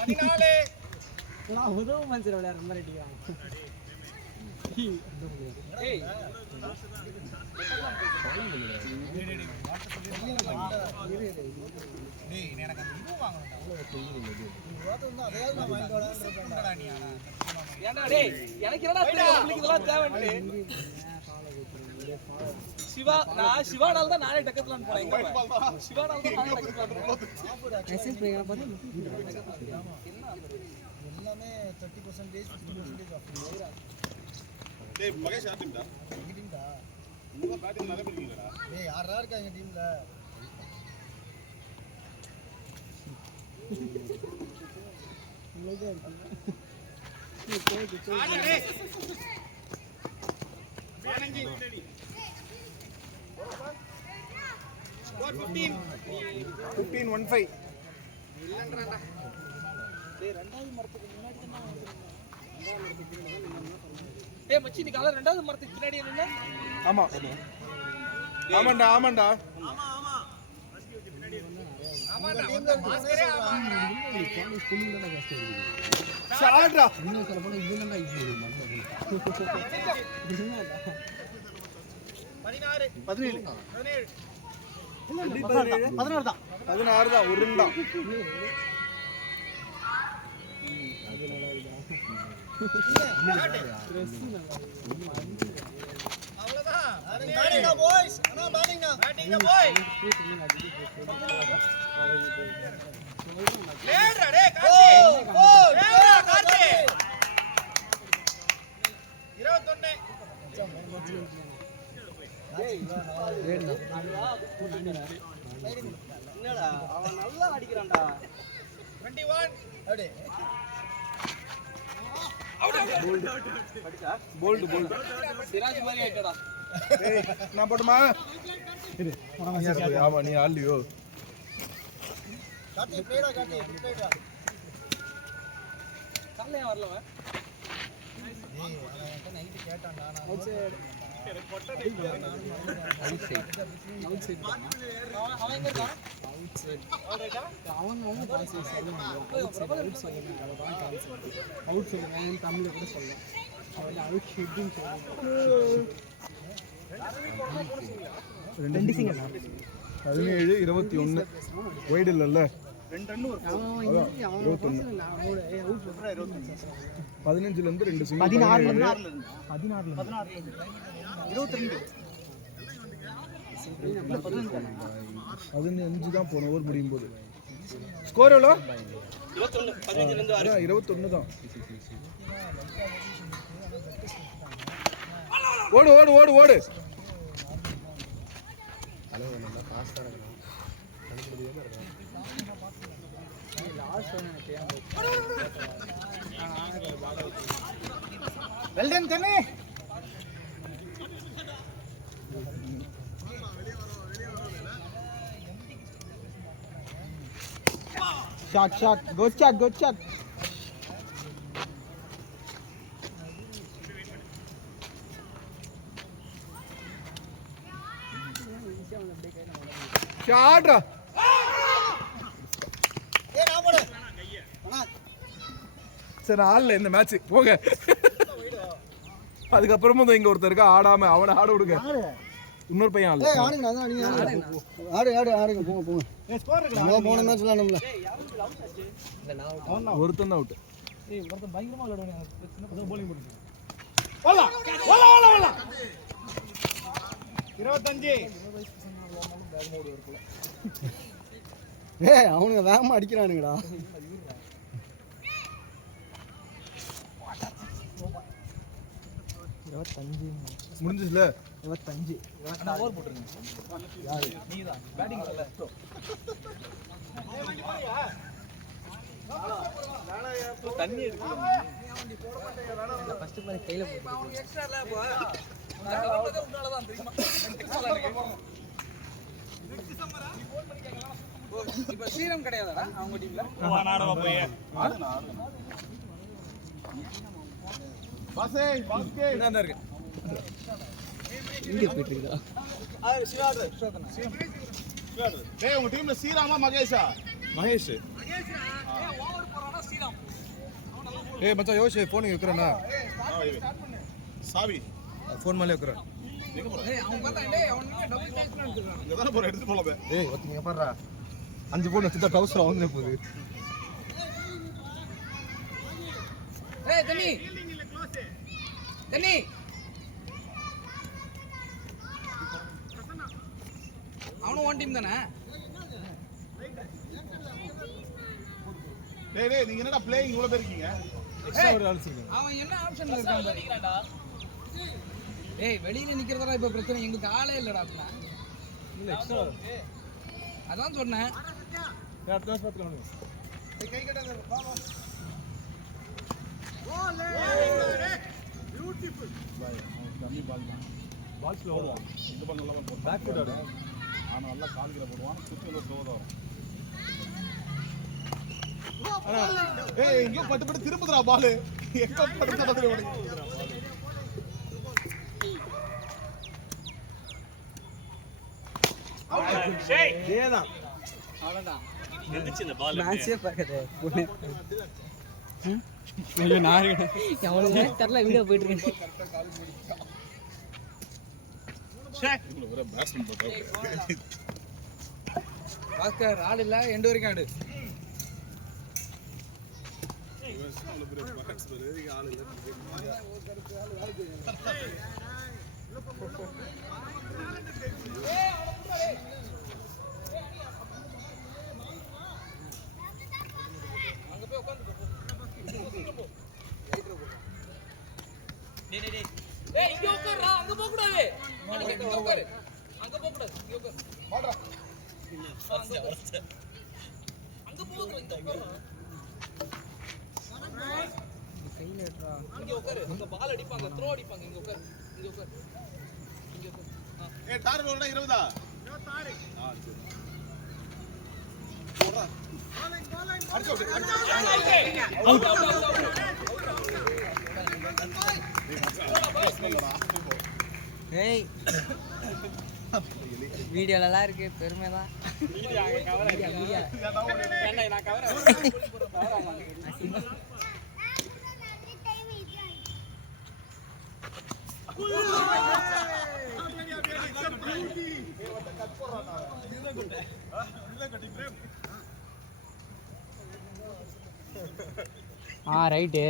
இதுதான் வந்து நான் உதவு மனுஷன் விளையாடுற மாதிரி அடிக்கிறான் ஏய் எனக்கு அந்த இது வாங்கணும்டா எனக்கு என்னடா இதெல்லாம் தேவை சிவா நான் சிவானால தான் நானே டக்கத்லான் போறேன் சிவானால தான் நானே டக்கத்லான் போறேன் மெசேஜ் பண்ணா பாரு எல்லாமே 30% 50% ஆஃப் டேய் மகேஷ் ஆட்டிம்டா டீம்டா உங்க பேட்டிங் நல்லா பண்ணீங்கடா டேய் யாரா இருக்காங்க டீம்ல Score 15-15 இல்லன்றடா டேய் ரெண்டாவது மரத்துக்கு முன்னாடி தான் டேய் மச்சி நீ கால ரெண்டாவது மரத்துக்கு பின்னாடி நின்னா ஆமா ஆமாடா ஆமாடா ஆமாடா மாஸ்கரே ஆமாடா ஷாட்ரா இன்னும் சொல்ல போனா இதுல தான் ஈஸி இருக்கு 16 16 தான் 16 தான் ஒரு ரன் தான் அவ்வளவுதான் பேட்டிங்கா பாய்ஸ் அண்ணா பேட்டிங்கா பாய் லேட்ரா டேய் கார்த்தி லேட்ரா கார்த்தி 21 என்னடா அவன் நல்லா அடிக்குறான்டா 21 அப்படியே போல்ட் சிராஜ் மாதிரி ஆயிட்டடா ஏய் நான் போடுமா இரு ஆமா நீ ஆல்லியோ கார்த்தி பிளேடா காலைல வரலவன் ஏய் அவன் நைட் கேட்டான்டா நான் அவுட் சைடு அவன் எங்க இருக்கான் அவுட் சைடு ஆல்ரைட்டா அவன் பாஸ் அவுட் சைடு நான் தமிழ்ல கூட சொல்றேன் அவன் அவுட் ஷீட்டிங் சொல்றான் 2 சிங்கா 17 21 வைட் இல்லல்ல 2 ரன் ஒரு அவன் 15ல இருந்து 2 சிங்கிள் 16 22 15 தான் போன ஓவர் முடியும் போது. ஸ்கோர் எவ்வளோ? 21 தான். ஓடு ஓடு ஓடு ஓடு. வெல்டன் தண்ணி. Shot, good shot. ஷாட். சரி ஆடல இந்த மேட்ச் போங்க. அதுக்கப்புறமும் இங்க ஒருத்தர் இருக்கா ஆடாம, அவனை ஆட விடுங்க. இன்னொரு பையன் ஆடல. ஆடுங்க போங்க. போன மேட்ச் விளையாடணும்ல. ஒருத்தன் தான் அவுட். பயங்கரமா விளையாடுவாங்க. போலிங் போட்டு 25. அவனுங்க வேகமா அடிக்கிறானுங்கடா. முடிஞ்சுல 25. ஓவர் போட்டுருங்க. நீதான் பேட்டிங் வரல. தண்ணி எடுக்கல. ஃபர்ஸ்ட் பால் கையில போடு. அவன் எக்ஸ்ட்ரா இல்ல போ. நான் கலந்தது உன்னால தான் தெரியுமா? இப்ப ஸ்ரீராம் கிடையாதுடா அவங்க டீம்ல. நாடவா போய். பாஸே பாஸ்கே என்னடா இருக்கு? வீடியோ போயிட்டு இருக்குடா. அது சிவாடா சிவாடா. டேய் உங்க டீம்ல ஸ்ரீராமா மகேஷா? மகேஷ். ஓவர் போறானா ஸ்ரீராம். ஏய் மச்சான் யோசி ஃபோன் இங்க வைக்கறேனா? சாவி ஃபோன் மேலே வைக்கறேன். எங்க போற? ஏய் அவன் பார்த்தா டேய் அவனுக்கு டபுள் டேக்ஸ் பண்ணிட்டான். இங்க தான போற எடுத்து போலவே. ஏய் ஒருத்தங்க பாறா 5 போன் வச்சுட்டா டவுசர் வாங்குனே போகுது. ஏய் தண்ணி தண்ணி அவனும் ஒன் டீம் தானே. டேய் நீங்க என்னடா பிளேயிங் இவ்வளவு பேர் இருக்கீங்க? எக்ஸ்ட்ரா ஒரு ஆள் சொல்லுங்க. அவன் என்ன ஆப்ஷன்ல இருக்கான் பாருடா. ஏய் வெளியில நிக்கிறதா இப்ப பிரச்சனை, எங்களுக்கு ஆளே இல்லடா அப்படினா. இல்ல எக்ஸ்ட்ரா அதான் சொன்னேன். அடுத்த மேட்ச் பாத்துக்கலாம். டேய் கை கட்டாத பாபா. பியூட்டிஃபுல். கம்மி பால் தான். பால் ஸ்லோ தான். இந்த பால் நல்லா போடு. பேக் ஃபுட் ஆடு. ஆனா நல்லா கால்ல போடுவான். சுத்தில ஸ்லோவா வரும். ஏய் இங்க பட்டு திரும்புதுடா பால். எங்க படுறதா தெரியும். இதேதான். அவ்வளவுதான். மேட்சே பார்க்கதே. ஐயோ நாரே. அவனுங்க தெரியல வீடியோ போயிட்டு இருக்கு. இவ்வளவு ஒரு பேட்ஸ்மேன் போட்டா. பாஸ்கர் ஆள் இல்ல எண்ட் வரைக்கும் ஆடு. அங்க போய் உட்கார்ந்து டேய் இங்க உட்கார்றா, அங்க போக கூடாது. இங்க உட்காரு. அங்க போக கூடாது. இங்க உட்காரு. வாடா. அங்க போகுது இங்க உட்காரு. கையில எடுறா. இங்க உட்காரு. அங்க பால் அடிப்பாங்க, த்ரோ அடிப்பாங்க. இங்க உட்காரு. இங்க உட்காரு. இங்க உட்காரு. ஏய் டார் ரோல்டா 20 26. ஆ சரி. போடா. அடிச்சு அவுட். Out out out. ஏய் வீடியோலலாம் இருக்கு பெருமை தான். வீடியோ கவர் வீடியோ என்ன நான் கவர் ரைட்டு.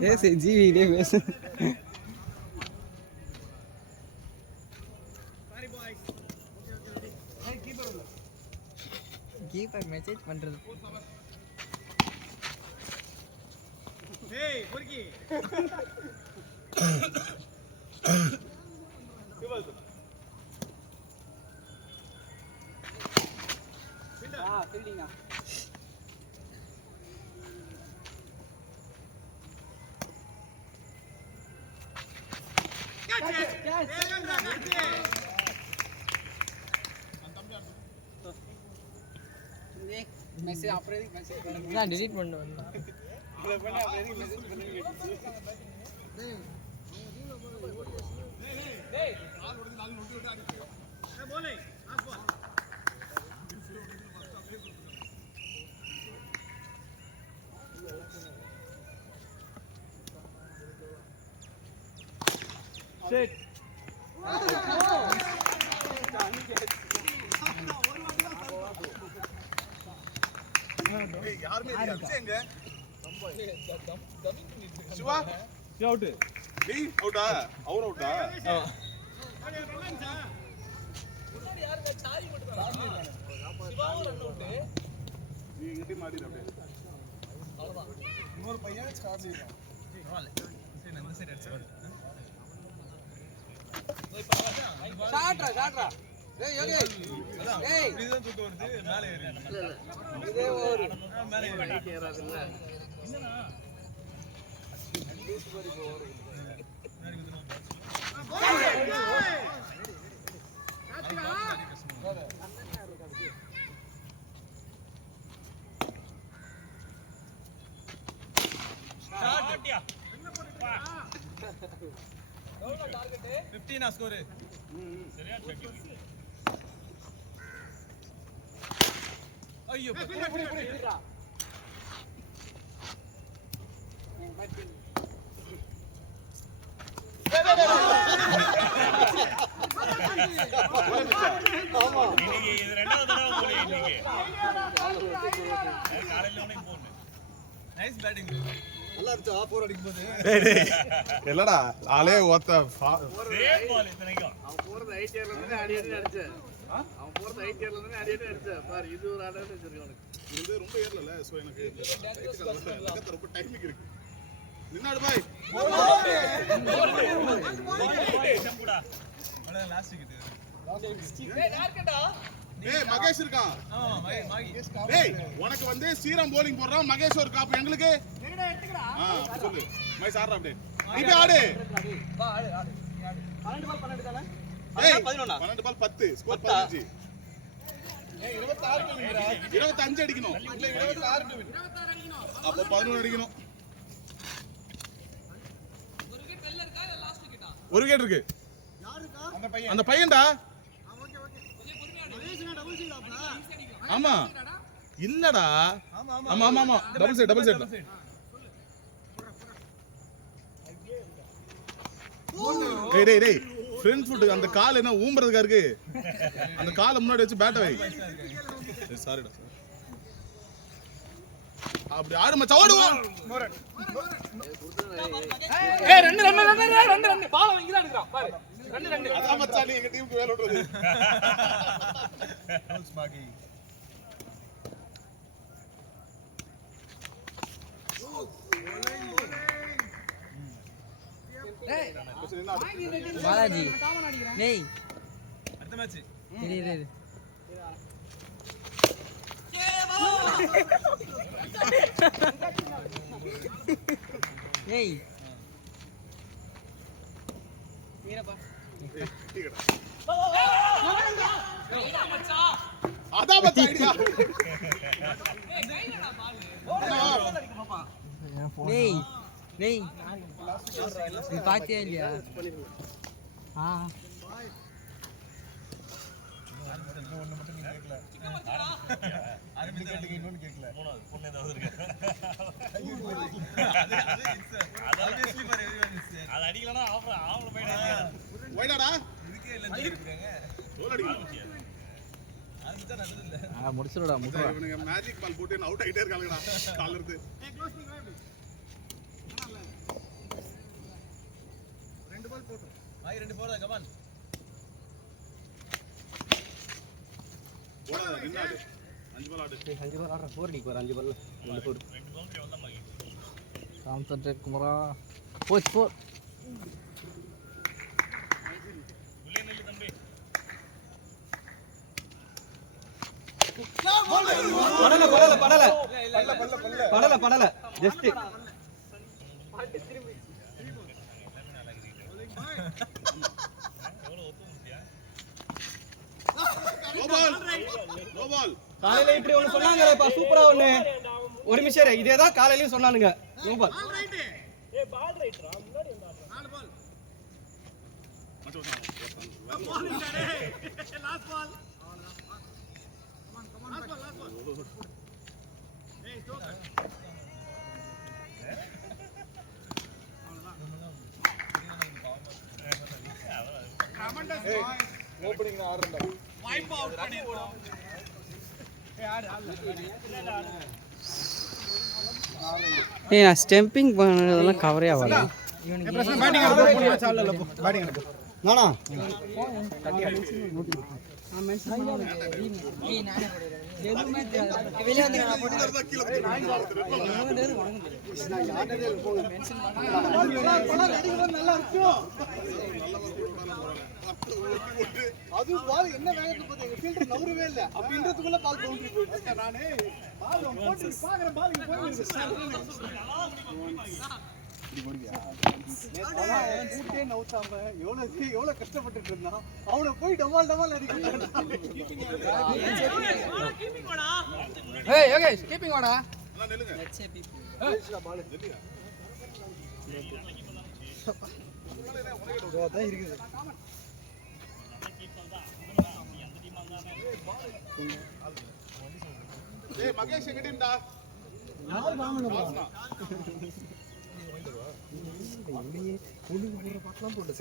பேசு ஜிவி டே பேசு கீப்பர் மெசேஜ் பண்றது ஏய் பொறுக்கி ஃபீல்டிங்கா மெசேஜ் அப்புறம் எதுக்கு மெசேஜ் பண்ணுங்க நான் delete பண்ண வந்தேன் இத பண்ணி அப்புறம் எதுக்கு மெசேஜ் பண்ணுங்க டேய் நாலு ஓடுது நாலு நொட்டி விட்டு அடிச்சு ஏய் போலே பாஸ் போ ஷேட் ஏய் யாருமே இல்ல அடிச்சேங்க சிவா அவுட் டேய் அவுட்டா அவர் அவுட்டா முன்னாடி யாருங்க சாரி மட்டும் சிவாவும் ரன் அவுட் நீ இங்கடி மாடிற அப்படியே அவ்வளவுதான் இன்னொரு பையன் ஸ்டார்ட் செய்றான் பரவாயில்லை சரி நான் இந்த சைடு அடிச்சு ஷாட்ரா டேய் யோகி டேய் இதுதான் தூக்கு வருது மேலே ஏறி இதே ஒரு மேலே ஏறாது இல்ல என்னன்னா டார்கெட் 15 ஸ்கோர் சரியா செக் ஐயோ புடிடா இன்னைக்கு இது ரெண்டாவது தடவை போல இன்னைக்கு காலையில உனக்கு போன் நைஸ் பேட்டிங் நல்லா இருந்துச்சு ஆஃப் ஓவர் அடிக்கும்போது இல்லடா ஆளே ஒத்த சேம் பால் இத்தனைக்கும் அவன் போறது ஐடிஆர்ல இருந்து அடியடி அடிச்சேன் அவன் போறது ஐடிஆர்ல இருந்து அடியடி அடிச்சேன் பாரு இது ஒரு ஆர்டர் வச்சிருக்கேன் உனக்கு இது ரொம்ப ஏறல சோ எனக்கு ரொம்ப டைமிங் இருக்கு நின்னாடு பாய் டம்புடா அட லாஸ்ட் இது டேய் டார்கெட்டா டேய் மகேஷ் இருக்கான் ஆமா மாகி டேய் உனக்கு வந்து சீரம் bowling போடுறான் மகேஷ் ஒரு காப்பு எங்களுக்கு எங்கடா எடுத்துக்கடா அப்படி சொல்லு மைஸ் ஆடுறா அப்படியே நீ ஆடு வா ஆடு 12 பால் 12 தானே டேய் 12 பால் 10 ஸ்கோர் 15 ஏய் 25 அடிக்கணும் இல்ல 26 க்கு அப்ப 11 அடிக்கணும் ஒரு விக்கெட் வெல்ல இருக்கா இல்ல லாஸ்ட் விக்கெட்டா ஒரு விக்கெட் இருக்கு அந்த பையன்டா ஆமா இல்லடா ஆமா ஆமா ஆமா டபுள் செட் டேய் டேய் ஃப்ரண்ட் ஃபுட் அந்த கால் என்ன ஊம்பறதுக்கா இருக்கு அந்த காலை முன்னாடி வச்சு பேட்டை வை சாரிடா அப்படி ஆடு மச்சான் ஓடுவா ஏய் ரெண்டு பால் இங்க தான் எடுக்கறான் பாரு ரெண்டு அதான் மச்சான் நீ எங்க டீமுக்கு வேலை விடுறது மாகி பாலாஜி டேய் அடுத்த மேட்ச் இரு ஏய் வீரப்பா அதான் மச்சான் ஐடியா ஏய் கைலடா பால் டேய் நீ பாத்தியா இல்லையா அது அடிக்கலன்னா ஆம்பளை பையனா ஒய்டாடா முடிச்சிடா இவனுங்க மேஜிக் பால் போட்டு அவுட் ஆயிட்டே இருக்காங்கடா கால்ல இருந்து. போடா நின்னாடு 5 பால் ஆடு. 5 பால் ஆடுற 4 அடிக்கு வர 5 பால்ல 2 4 2 பவுண்டரி எவ்வளவு மாகி கான்சென்ட்ரேட் குமரா போச்சு 4 உள்ளே நில்லு தம்பி படல just no ball no ball. காலையில இப்படி ஒண்ணு சொன்னாங்கப்பா சூப்பரா ஒண்ணு ஒரு நிமிஷம் இதேதான் காலையிலயும் சொன்னானுங்க சூப்பர் நான் ஸ்டெம்பிங் பண்ணதெல்லாம் கவரே ஆகல நானா அது பால் என்ன வேகத்துல போகுது எங்க ஃபீல்டர் நவரவே இல்ல அப்படின்றதுக்குள்ள பால் பவுண்டரி போயிடுச்சு நானே பால் போட்டு பாக்குற பால் இங்க போயிடுச்சு கூட்டே நவுத்தாம எவ்வளவு கஷ்டப்பட்டுட்டு இருந்தான் அவனை போய் டமால் டமால் அடிக்கிறான் ஏய் ஓகே கீப்பிங் வாடா அண்ணா நில்லுங்க. அதான் இருக்குது ஏய் மகேஷ் எங்க டீம்டா?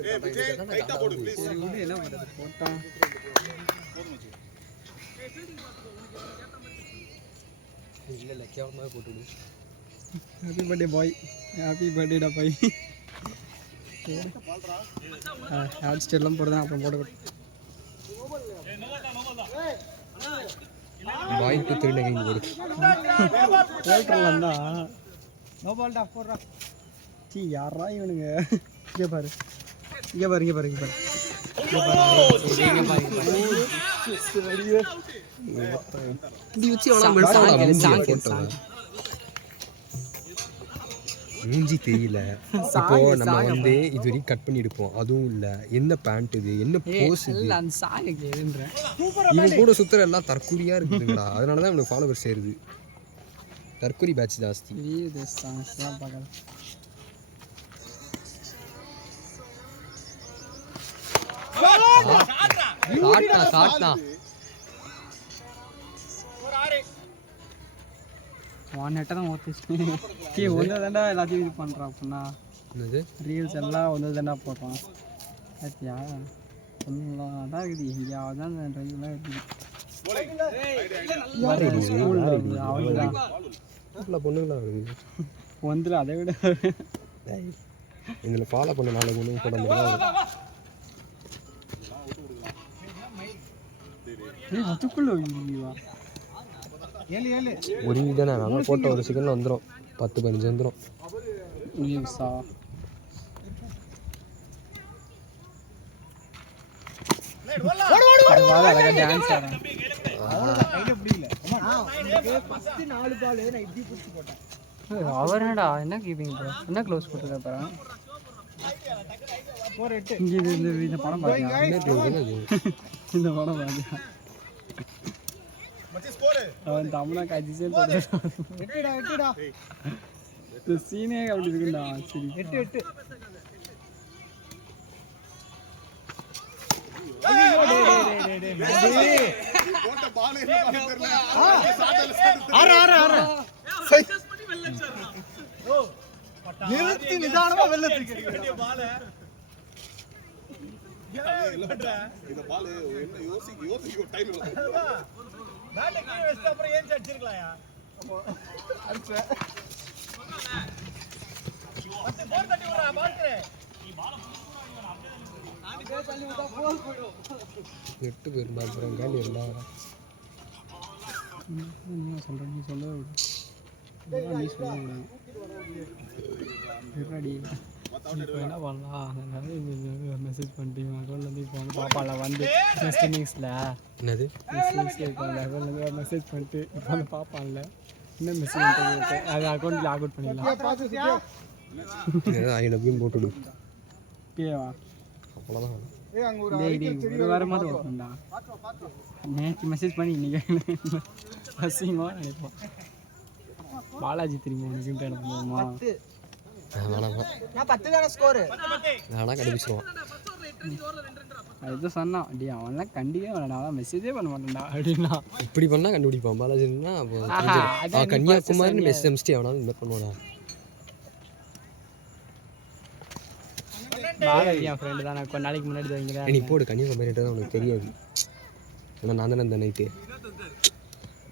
ஏய் விஜய் ரைட்டா போடு ப்ளீஸ். என்ன பண்றது போட்டான் போதும் மச்சி. இல்ல கேவலமா போட்டு விடு ஹாப்பி பர்த்டே பாய் ஹாப்பி பர்த்டேடா பாய் ஹேர் ஸ்டைல்லாம் போடுறேன் அப்புறம் போட பாய் டு திருநகை போடு போல்ட்ரல் வந்தா நோ பால்டா போடுறா சீ யாரா இவனுங்க இங்க பாரு இங்க பாரு இங்க பாரு இங்க பாரு இப்படி வச்சு எவ்வளோ மூஞ்சி தெரியல இப்போ நம்ம வந்து இது வரைக்கும் கட் பண்ணி எடுப்போம் அதுவும் இல்ல என்ன பேண்ட் இது என்ன போஸ் இது அந்த சாங் கேளுன்றேன் இவன் கூட சுத்துற எல்லாம் தற்கூரியா இருக்குதுங்கடா அதனாலதான் இவனுக்கு ஃபாலோவர்ஸ் சேருது தற்கூரி பேட்ச் ஜாஸ்தி சாங்ஸ்லாம் பார்க்கலாம் சாட்டா ஒன் தான் ஓகே ஒன்று தாண்டா எல்லாத்தையும் இது பண்ணுறான் அப்படின்னா என்னது ரீல்ஸ் எல்லாம் ஒன்று தாண்டா போடுறான் பார்த்தியா ஒன்றும் அதான் இருக்குது எங்கேயாவது தான் அந்த ட்ரைவ்லாம் இருக்குது ஸ்கூல்ல பொண்ணுங்களா வருது வந்துடும் அதை விட இதில் ஃபாலோ பண்ண நாலு பொண்ணுங்க போட முடியாது அதுக்குள்ள இல்லையா ஒரு தானே நல்லா போட்ட ஒரு செகண்ட்ல வந்துடும் 10-15 வந்துடும் நியூஸா அழகா டான்ஸ் ஆடுறேன் அவர் என்னடா என்ன கீப்பிங் என்ன க்ளோஸ் போட்டுருக்க பாரு இந்த படம் பாருங்க இந்த படம் பாருங்க அவன் தமிழா கஜிசே இந்த சீனே அப்படி இருக்குண்டா. சரி 8 போட்ட பால் என்ன பண்ண தெரியல. சாட்டல நிறுத்தி நிதானமா வெளில தூக்கி இந்த பால் என்ன யோசிக்க டைம் இல்ல. பேட் கீழ வச்சிட்டு அப்புறம் ஏன் அடிச்சிருக்கலாம்யா. பத்து போர் தட்டி விடுறா பால்கரே. எட்டு பேர் அப்புறம் காலி எல்லாம் என்ன சொல்கிறேன் நீ சொல்ல விடு. நீ சொல்ல விடாது. இப்போ என்ன பண்ணலாம், நிறைய மெசேஜ் பண்ணிட்டீங்க அக்கௌண்ட்லேருந்து இப்போ வந்து பாப்பால வந்து நெக்ஸ்ட் இன்னிங்ஸில் என்னது இப்போ அந்த அக்கௌண்ட்லேருந்து மெசேஜ் பண்ணிட்டு இப்போ வந்து பாப்பான்ல என்ன மெசேஜ் அது அக்கௌண்ட்டில் லாக் அவுட் பண்ணிடலாம். ஐநூறு போட்டுவிடு பேவா அவ்வளோதான். ஒரு வாரமாவது ஓப்பன்டா. நேற்று மெசேஜ் பண்ணி இன்னைக்கு அசிங்கமாக நினைப்போம். பாலாஜி திரும்பி உனக்குன்ட்டு எனக்கு போகுமா? வேணாம் நான் 10 தான ஸ்கோர். வேணா கண்டுபிடிச்சிருவான். அதுதான் சொன்னான், அப்படியே அவன்லாம் கண்டிப்பாக வேணாம், அவன் மெசேஜே பண்ண மாட்டேன்டா அப்படின்னா. இப்படி பண்ணால் கண்டுபிடிப்பான் பாலாஜின்னா. அப்போ அவன் கன்னியாகுமரின்னு மெசேஜ் அனுப்பிச்சிட்டு அவனாவது இந்த பண்ணுவானா? பாலாஜி என் ஃப்ரெண்டு தான், நான் கொஞ்ச நாளைக்கு முன்னாடி வைங்கிறேன். நீ போடு கன்னியாகுமரின்றது அவனுக்கு தெரியாது. ஆனால் நான் தானே இந்த நைட்டு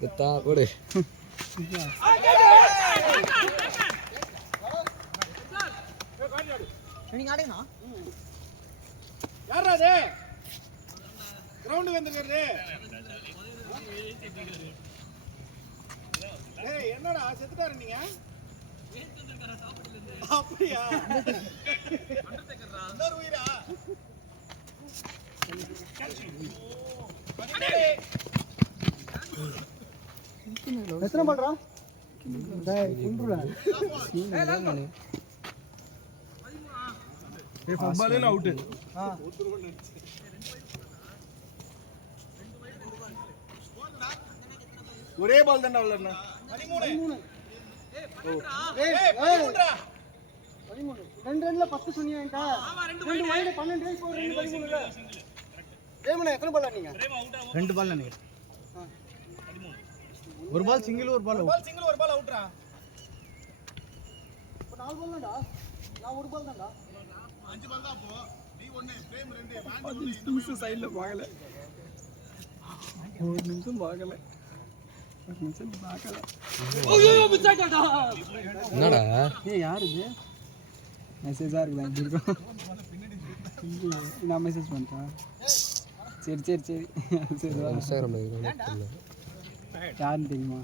கத்தா போடு. நீங்க ஆடுங்கண்ணா. யாரா அது கிரவுண்ட் வந்துக்கிறது? ஏய் என்னடா செத்துட்டாரு நீங்க? அப்படியா? இன்னொரு உயிரா? எத்தனை பண்ணுறா? Football out. ஒரே பால் தான் விளையாடுனா. 13. ரெண்டு ரன்ல 10 சொன்னீங்க. ரெண்டு வைடு 12 ரன் ஸ்கோர் 13ல. ஏமனே எத்தனை பால் ஆடுனீங்க? 2 பால் நினைக்கிறேன். ஒரு பால் சிங்கிள், ஒரு பால் பால் சிங்கிள், ஒரு பால் அவுட்ரா. இப்போ 4 பால் தான்டா. நான் ஒரு பால் தான்டா. 5 பால் தான் அப்போ. நீ 1 பிரேம் 2 வாண்டி 10 நிமிஷம் சைடுல பார்க்கல. ஒரு நிமிஷம் பார்க்கல. என்னடா ஏய் யார் இது? மெசேஜா இருக்குதா? இப்படி இருக்கும். நான் மெசேஜ் பண்ணிட்டேன். சரி சரி சரி சரி. இன்ஸ்டாகிராமில் யாருன்னு தெரியுமா?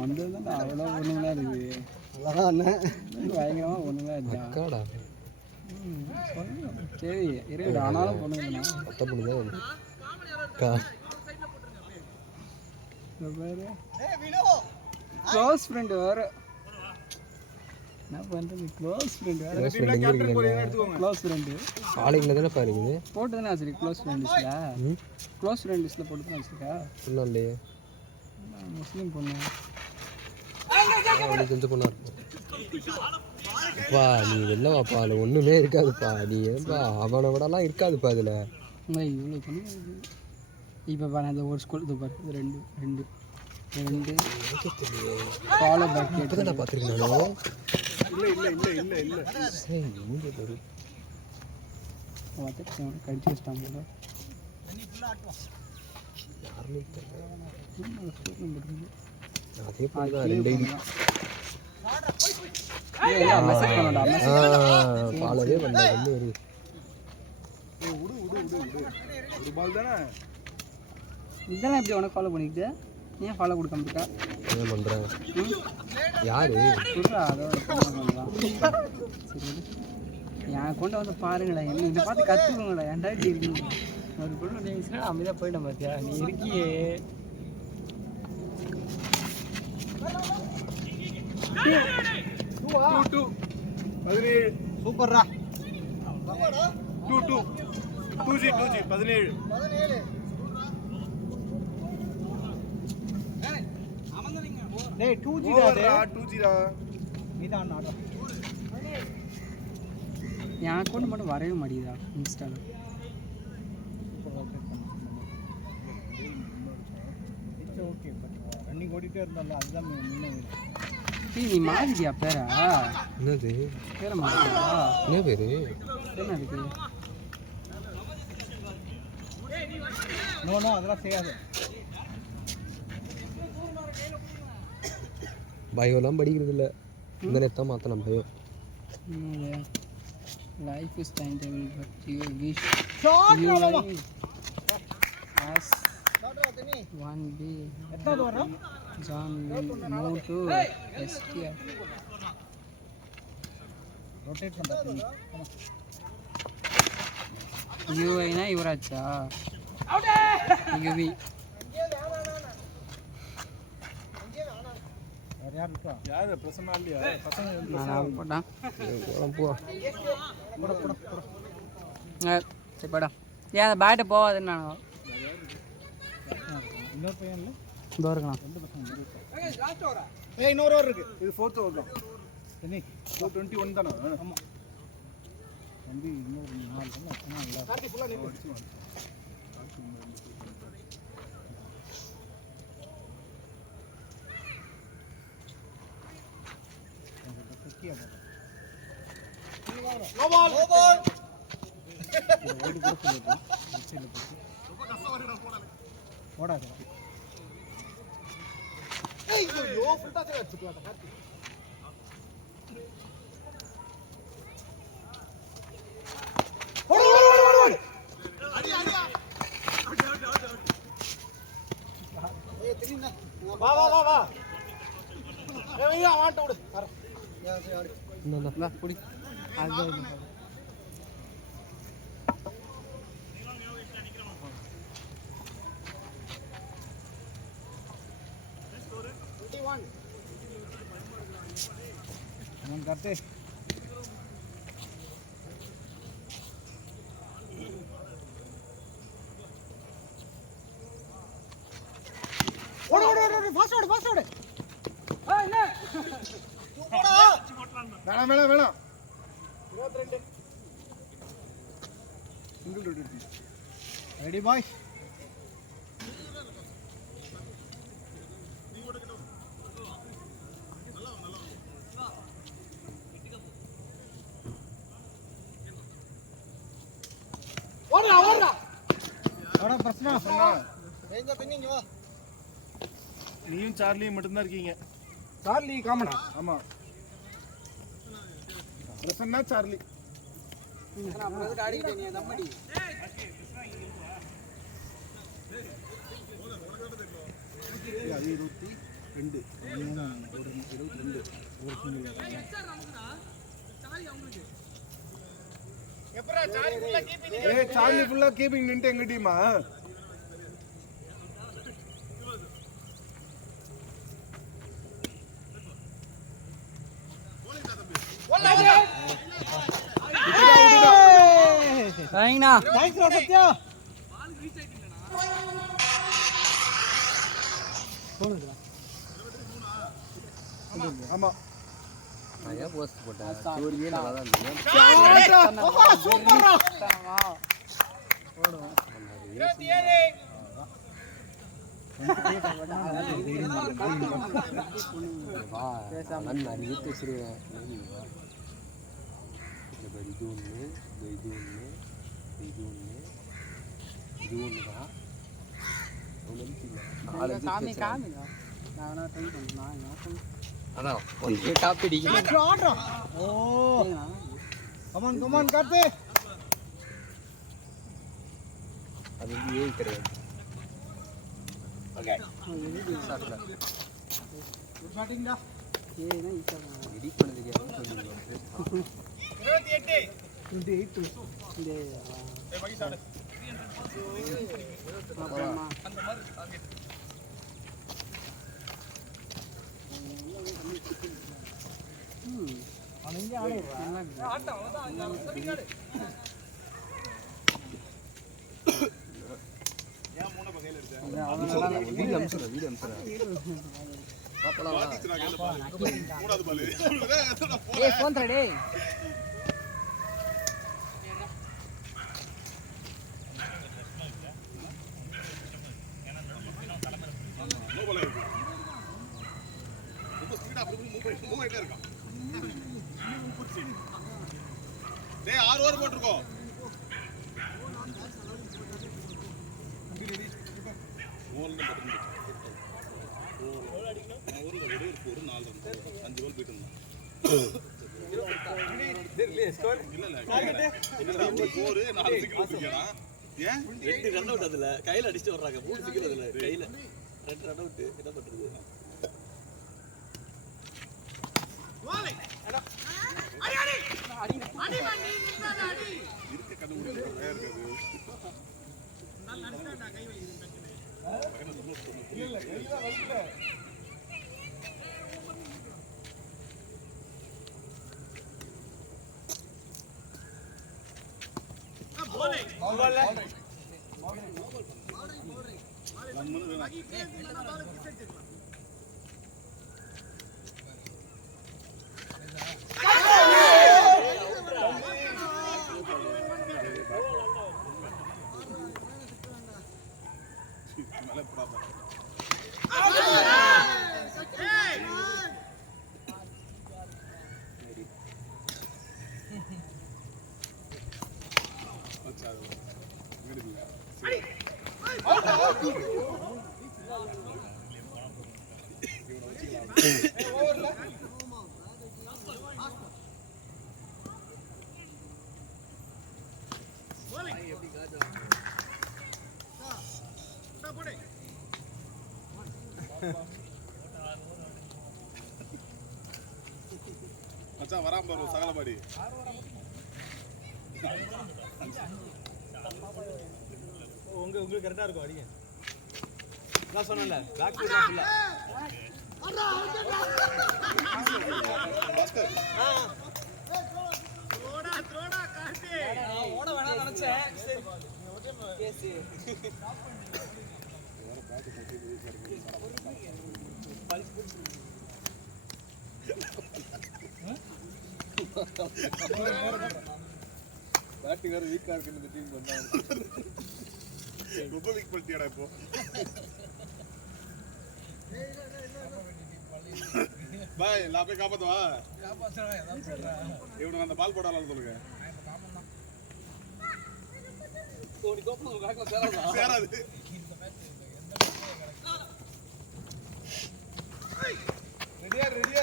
வந்தது தான் அவ்வளோ ஒன்றுங்களா இருக்குது. அவ்வளோதான் அண்ணன் பயங்கரமாக ஒன்றுங்களா இருக்கா? அக்காடா சரி இருக்கு. ஆனாலும் பொண்ணுங்கண்ணா அத்தை பொண்ணு தான் அக்கா. வேறு க்ளோஸ் ஃப்ரெண்டு வேறு என்ன பண்ணுறது? க்ளோஸ் ஃப்ரெண்டு வேறு. க்ளோஸ் ஃப்ரெண்ட் எங்கே இருக்கீங்க? க்ளோஸ் ஃப்ரெண்டு காலேஜில் தானே பாருங்க போட்டு தானே வச்சிருக்கு. க்ளோஸ் ஃப்ரெண்ட் லிஸ்ட்டில் க்ளோஸ் ஃப்ரெண்ட் லிஸ்ட்டில் போட்டு தான் வச்சிருக்கா. ஒன்றும் இல்லையே, முஸ்லீம் பொண்ணு அவனுக்கு கொஞ்சம் பொண்ணாக இருக்கும். அப்பா நீ வெளில வாப்பா, அதில் ஒன்றுமே இருக்காதுப்பா. நீ ஏன்பா அவனை விடலாம் இருக்காதுப்பா அதில். இவ்வளோ பொண்ணு இப்போ பாரு. அந்த ஒரு ஸ்கூல் இது பாரு. இது ரெண்டு ரெண்டு ரெண்டு ஃபாலோ பேக் இப்போ நான் பார்த்துருக்கேன் நானும். பார்த்துட்டு கடிச்சு வச்சிட்டான் போல. அதே போல தான் 2 ஐடி மெசேஜ் பண்ணடா. ஃபாலோவே பண்ண வந்து ஒரு பால் தானே. இதெல்லாம் எப்படி உனக்கு ஃபாலோ பண்ணிக்கிட்டு ஏன் ஃபாலோ கொடுக்காம இருக்கா? என்ன பண்ணுறேன்? யாரு சொல்கிறா அதோட பண்ணலாம். சரி என் கொண்டு வந்து பாருங்கடா. என்ன இதை பார்த்து கற்றுக்கோங்கடா. ஏன்டா இப்படி இருக்கீங்க? ஒரு பொண்ணு நீங்க அமைதியாக போயிட்டேன் பார்த்தியா? நீ இருக்கியே. சூப்பர்ரா. 2 2G 17. டேய் 2G டா. 2G டா. இதான் ஆடுறோம். என் அக்கௌண்ட் மட்டும் வரவே மாட்டேங்குதா இன்ஸ்டாவில்? இட்ஸ் ஓகே, பட் ரன்னிங் ஓடிட்டே இருந்தால அதுதான் முன்னே. நீ மாறிட்டியா பேரா? என்னது பேரை மாறிட்டியா? என்ன பேரு? என்ன இருக்கு? நோ அதெல்லாம் செய்யாது. பயோலாம் படிக்கிறது இல்லை, இந்த நேரத்தான் மாற்றலாம் பயோ. Life is time table but you wish shot you மாமா. as one be எத்தனை வரும்? John will move to STR. Rotate பண்றது. யூஐனா யுவராஜா? யுவி வேற யார் இருக்கா? யாரு பிரசன்னா இல்லையா? பசங்க நான் போட்டான். போ சரி போடா. ஏன் அந்த பேட்டை போகாதுன்னு நான் இன்னொரு பையன் இல்லை, இதோ இருக்கலாம். இன்னொரு ஓவர் இருக்கு. இது 4th ஓவர் தான். என்ன 421 தானா? ஆமா தம்பி, இன்னொரு 4 ரன் அடிச்சா நல்லா இருக்கும். ஓடாது. வா வா வா வா. ஏய் வாட்ட விடு. இந்தா புடி. அது हम करते ओड़ ओड़ ओड़ फास्ट ओड़ ए ले तू போடா வேணாம் வேணாம் வேணாம். 22 சிங்கிள் ரொட்டேட். Ready boy. ஓடுடா ஓடுடா. ஓட பிரச்சனை எங்க பின்னிங்க வா. நீயும் சார்லியும் மட்டும்தான் இருக்கீங்க. சார்லி காமனா. ஆமா, பிரசன்னா சார்லி. அப்புறம் எதுக்கு அடிக்கிட்ட நீ தம்படி? அது 22 ஒரு 22 ஒரு சிங்கிள். எப்பறா சார்லி ஃபுல்லா கீப்பிங். ஏய் சார்லி ஃபுல்லா கீப்பிங் நின்னுட்டு எங்க டீமா? ரைனா தேங்க்ஸ் ரா சத்யா. போனுடா. ஆமா, நான் ஏன் போஸ்ட் போட்டேன்? ஸ்டோரியே நல்லா தான் இருந்தது. சூப்பர்ரா. போடுவோம். 27 வா நான் நிறைய பேசுகிறேன். இது ஒன்று, இது ஒன்று, இது ஒன்று, இது ஒன்று தான். காமி காமிங்க. நான் ட்ரை பண்ணேன். அதான் ஒன்றே டாப் அடிக்கணும். ஆடுறா. ஓ கமான் கமான் கார்த்தி. அது ஏ கிடையாது. ஓகே சாப்பிடல ஸ்டார்டிங் டா. ஏன்னா ஈஸியா எடிட் பண்ண தெரியாதுன்னு சொல்லுங்க. 28 இந்த ஏய் மகி சாடு. அப்புறமா அவன் ஆடுறா. ஆட்டம் அதான் அந்த ஏன் மூணு பகையில எடுத்த? வீடு அம்சரா வீடு அம்சரா மாட்டிச்சுடா கையில பால். மூணாவது பால். ஏய் ஃபோன் தர டேய் நோ பால் இருக்கு. ரொம்ப ஸ்பீடா அப்படி மூவ் ஆயிட்டே இருக்கான். டேய் 6 ஓவர் போட்டுருக்கோம். ஓவர் தான் பட்டு ஓவர் அடிக்கணும். ஒரு 4 ரன் 5 பால் போயிட்டு இருந்தான். இல்ல ஸ்கோர் 4 சிக்கல் போட்டுறான். ஏன் 2 ரன் அவுட் அதுல கையில அடிச்சிட்டு வர்றாங்க 3 சிக்கல் அதுல கையில 2 ரன் அவுட் என்ன பண்றது இருக்க கண்டுபிடிக்க இருக்காது. மச்சான் வராம பாரு சகலபாடி. உங்களுக்கு கரெக்டா இருக்கும் அடிங்க நான் சொன்னேன்ல பேக் டு தான் இல்ல பாஸ்கர் த்ரோடா காட்டு ஓட வேணா நினைச்சேன் சரி கேஸ் பேட்டிங்கர் வீக்கா இருக்கு இந்த டீம் வந்தாங்க ரொம்ப வீக் பண்ணிட்டியாடா இப்போ. பாய் நான் போய் காப்பாத்துவா. இவனுக்கு அந்த பால் போடாலாம் சொல்லுங்க. ஓடி கோப்பம் பேக்ல சேராதா சேராது.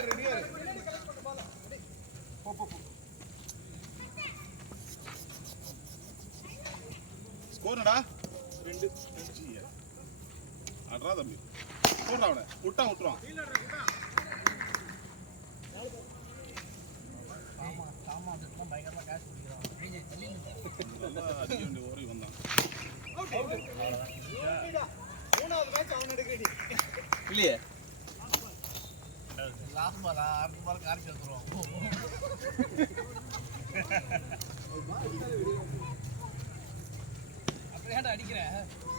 ரெடியா ஸ்கோர்டா 2 அட்ரா தம்பி போடா அவனை விட்டுறான் ஓரி வந்தான். மூணாவது மேட்ச் அவன் எடுக்கடி இல்லையே லாஸ்ட் பால் அடுத்த பால் கார்த்தி எடுத்துருவான் அப்படியே அடிக்கிறேன்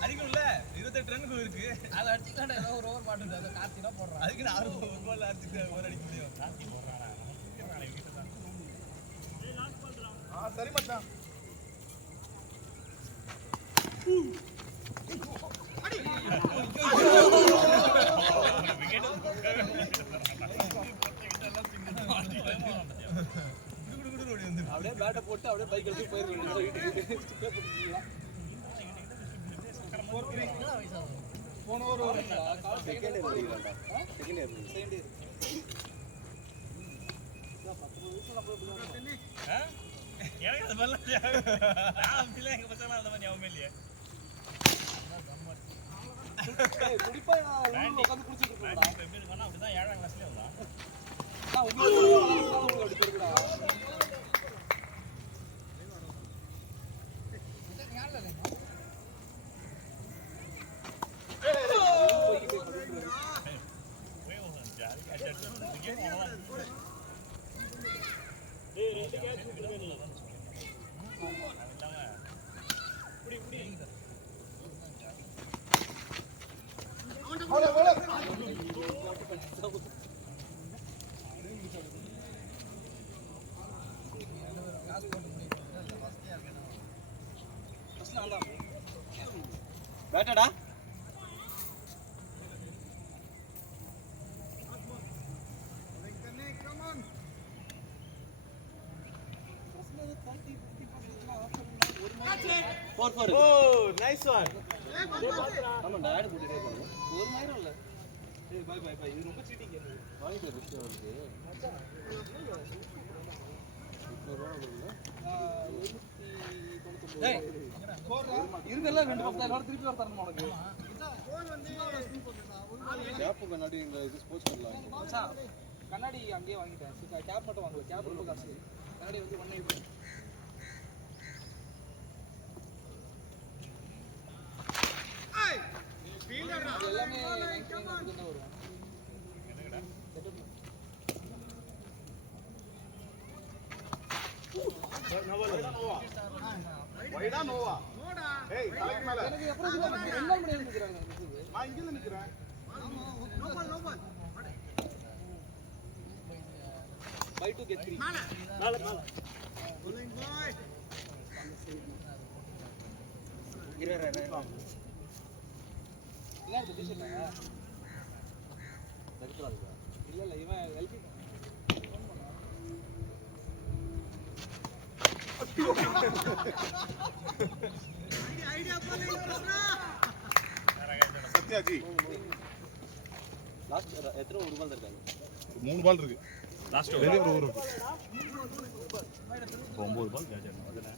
அடிக்கணும்ல 28 ரன்னுக்கு இருக்கு அதை அடிச்சுக்காண்டா ஏதோ ஒரு ஓவர் மாட்டு அதை கார்த்தி தான் போடுறான் அதுக்கு நான் 6 பால் அடிச்சுட்டு ஓவர் அடிக்க முடியும் கார்த்தி போடுறானா சரி மச்சான் அப்படியே பேட்டை போட்டு அப்படியே பைக் எடுத்து போயிருக்கோம் வீட்டுக்கு போன ஓவர் செகண்ட் இயர் எனக்கு அது வரல நான் பிள்ளை எங்க பசங்க அந்த மாதிரி ஞாபகம் இல்லையே குடிப்பா உட்காந்து குடிச்சிட்டு இருக்கோம்டா எப்படி இருக்கா அப்படிதான் 7ஆம் கிளாஸ்லயே வந்தான் உங்களுக்கு அப்படி இருக்குடா ஓ நைஸ் ஒன் ஆமாண்டா ஆடு போட்டுட்டே போறோம் ஒரு மயிரும் இல்ல ஏய் பை பை பை இது ரொம்ப சீட்டிங் கேம் வாங்கிட்டு ரிஸ்க் வந்து டேய் இருங்கல ரெண்டு பக்கம் திருப்பி வர தரணும் உனக்கு கேப் கண்ணாடி இந்த இது ஸ்போர்ட்ஸ் பண்ணலாம் மச்சான் கண்ணாடி அங்கேயே வாங்கிட்டேன் கேப் மட்டும் வாங்கல கேப் ரொம்ப காசு கண்ணாடி வந்து 180 எல்லாமே வரும் வைடா நோவா ஏய் தலைக்கு மேல எனக்கு எப்பறம் என்ன மணி நிக்குறாங்க நான் இங்க இருந்து நிக்கிறேன் buy 2 get 3 மேல மேல இல்ல இல்ல இவன் எல்பி சத்யாஜி லாஸ்ட் எத்தனை ஒரு பால் இருக்காங்க 3 பால் இருக்கு லாஸ்ட் வெளிய ஒரு இருக்கு 9 பால் கேட்ச் அதனே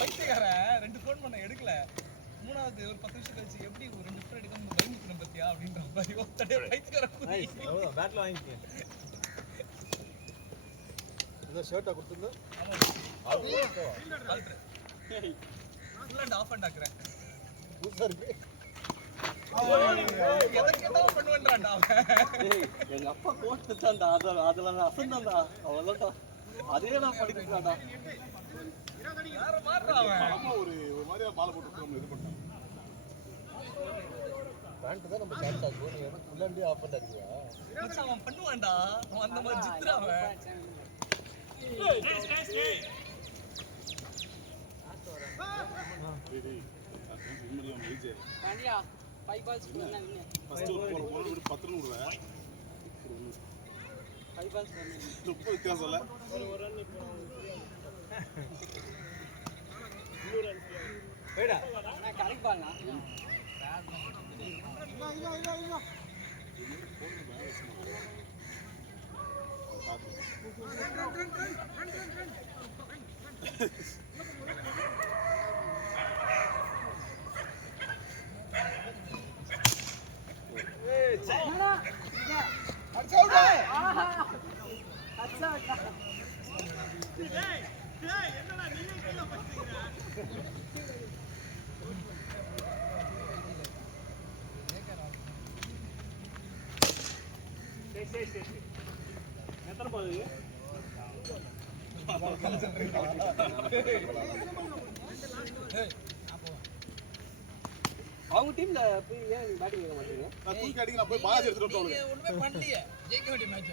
பைத்தியக்கார ரெண்டு ஃபோன் பண்ண எடுக்கல மூணாவது ஒரு 10 நிமிஷம் கழிச்சு எப்படி ஒரு ரெண்டு ஃபோன் எடுக்காம பயந்துக்கிறேன் பத்தியா அப்படின்ற மாதிரி ஒத்தடே பைத்தியக்கார நைஸ் அவ்வளவுதான் பேட்ல வாங்கிக்கங்க இந்த ஷர்ட்டா கொடுத்துங்க alter full and half and ஆக்குறேன் புதுசா இருக்கு எதை கேட்டாலும் பண்ணுவேன்றான்டா அவன் ஏய் எங்க அப்பா கோட் தான்டா அதல நான் அசந்தடா அவளடா அதே நான் படிக்கறான்டா வேற மாறறா அவன் ஆமா ஒரு மாதிரியா பால் போட்டு நம்ம இது பண்ணோம் பேண்ட் தான் நம்ம ஷார்ட் ஆகும் நீ வந்து ஃபுல் அண்ட் ஆஃப் பண்ணியா மச்சான் அவன் பண்ணுவான்டா அவன் அந்த மாதிரி ஜித்ரா அவன் உண்மையிலே அவன் ஏஜ் பாண்டியா 5 balls பண்ணா வின்னு ஃபர்ஸ்ட் ஒரு பால் விட்டு 10 ரன் விடுறேன் 5 balls பண்ணு 30 வித்தியாசம் இல்ல ஏடா நான் கரெக்ட் பால்னா எத்தனை பால் இது அவங்க டீம்ல போய் ஏன் நீ பேட்டிங் பண்ண மாட்டீங்க நான் தூக்கி அடிக்க நான் போய் பால் எடுத்துட்டு நீங்க வந்துட்டேன் ஒண்ணுமே பண்ணலையே ஜெயிக்க வேண்டிய மேட்ச்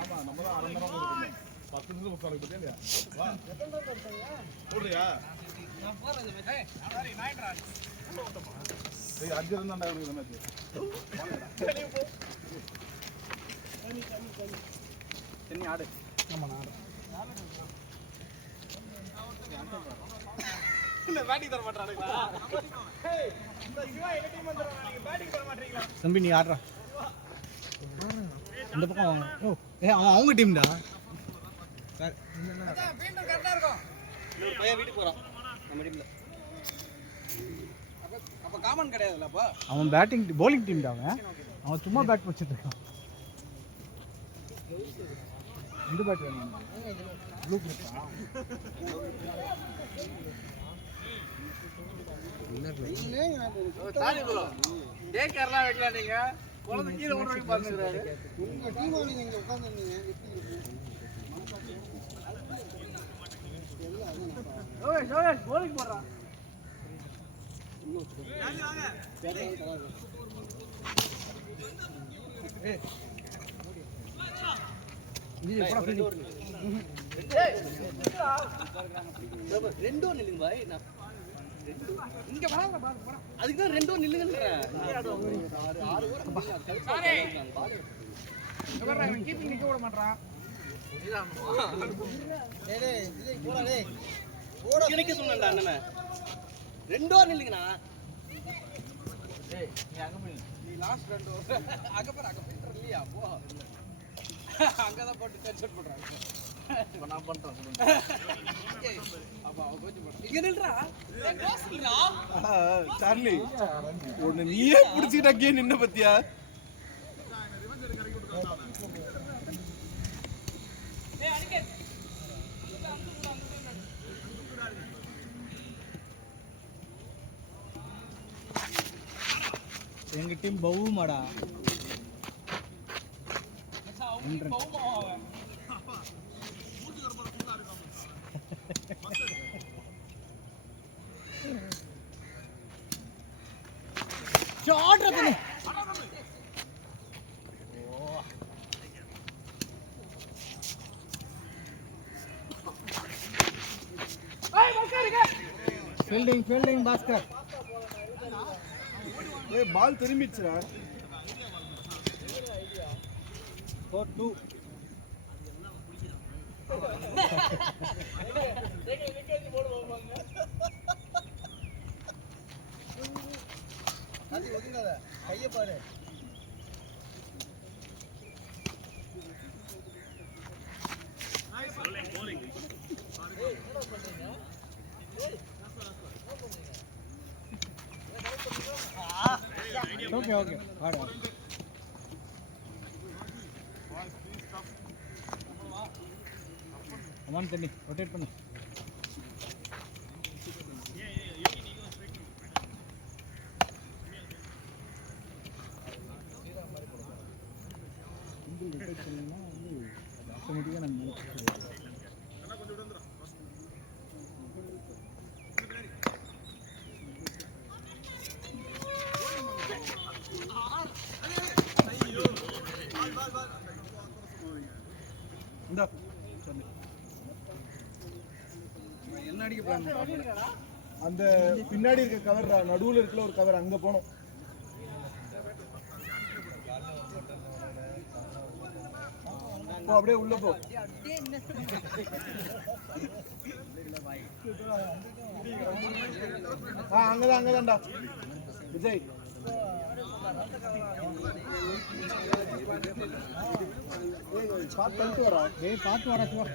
ஆமா நம்ம தான் அரை மணி நேரம் 10 நிமிஷம் உட்கார்ந்து பத்தியா வா போடுறியா நான் போறது ஏய் சாரி நாயிட்ரா ஏய் 5 ரன் தான்டா இருக்கு இந்த மேட்ச் என்ன ஆடு ஆமா நான் இல்ல பேட்டிங் தர மாட்டறானுங்களா ஏய் இந்த சிவா எங்க டீம் வந்தறா நீங்க பேட்டிங் தர மாட்டீங்களா தம்பி நீ ஆடுறா இந்த பக்கம் வாங்க ஓ ஏ அவங்க டீம்டா அதான் ஃபீல்டர் கரெக்ட்டா இருக்கும் பையன் வீட்டுக்கு போறான் நம்ம டீம்ல அப்ப காமன் கிடையாதுல அப்ப அவன் பேட்டிங் bowling டீம்டா அவன் சும்மா பேட் வச்சிட்டு இருக்கான் இந்த பேட் வேணும் ப்ளூ பிரிண்டா சாரி ப்ரோ டே கேரளா வைக்கலாம் நீங்க குழந்தை கீழ ஓடுறதுக்கு பாத்துறாரு உங்க டீம் நீங்க இங்க உட்கார்ந்திருந்தீங்க ஓய் ஜோயல் bowling போடுறான் இது எப்படா ஃபீல்டிங் ரெண்டு ஒன்னு இல்லைங்க பாய் நான் இங்க வராத பால் போடா. அதுக்கு தான் 2 ஓவர் நில்லுங்கன்றேன். கீப்பிங் நிக்க விட மாட்டான். எனக்கு சொன்னேன்டா அண்ணனே 2 ஓவர் நில்லுங்கண்ணா. நீ லாஸ்ட் 2 ஓவர் அங்க போயிட்டு இல்லையா போ அங்கதான் போட்டு டச் அவுட் பண்றாங்க. இப்ப நான் பண்றேன். அப்ப அவ கோச்சு பண்றான். இங்க நில்றா. கோஸ்டா. சார்லி ஒன்னு நீயே புடிச்சிட்ட கே நின்ன பத்தியா? எங்க டீம் பவுமாடா. ஷாட் ரத்தனே. ஃபீல்டிங் பாஸ்கர். ஏய் பால் திரும்பிடுச்சுடா. 4-2. காத்தி ஒதுங்காத கைய பாரு. ஓகே ஆடு. அம்மான் தண்ணி ரொட்டேட் பண்ணு. ரொட்டேட் பண்ணா வந்து ஆட்டோமேட்டிக்கா நம்ம இந்த சொல்லு என்ன அடிக்க போறாங்க. அந்த பின்னாடி இருக்க கவர் நடுவுல இருக்கல ஒரு கவர் அங்க போணும். போ அப்படியே உள்ள போ. அங்கதான்டா விஜய். பார்த்து வரா. ஏய் பார்த்து வரா சிவா.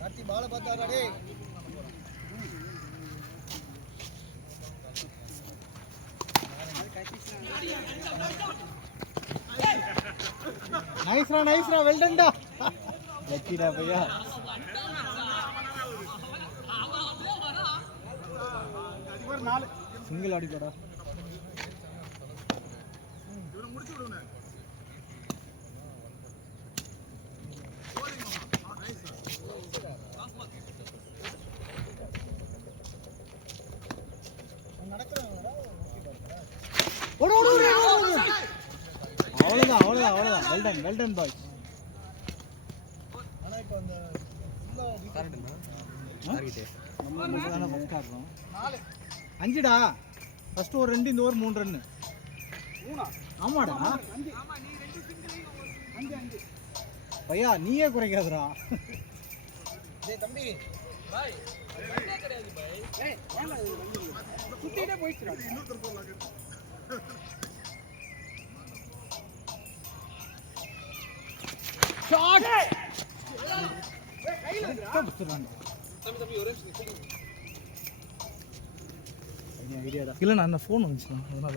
கார்த்தி பால பார்த்தாரா டேய். நைஸ்ரா வெல் டன்டா. லக்கிடா பையா. சிங்கிள் அடிக்கடா. அவ்வளவுதான் வெல் டன் பாய்ஸ். ஆனா இப்போ அந்த நம்ம தான ஃபர்ஸ்ட் ஆடுறோம். 5டா ஃபர்ஸ்ட் ஓவர் 2 இந்த ஓவர் 3 ரன். 3 ஆமாடா. பையா நீயே குறைக்காதடா. டேய் தம்பி பாய் வந்தே கிடையாது பாய். ஏய் வாங்க சுத்திட்டே போயிடுச்சுடா. இன்னொருத்தர் போலாம். ஷாட். ஏய் கையில வந்துடா. தம்பி ஒரே நிமிஷம். ஐடியாடா. இல்ல நான் அந்த ஃபோன் வந்துச்சு அதனால.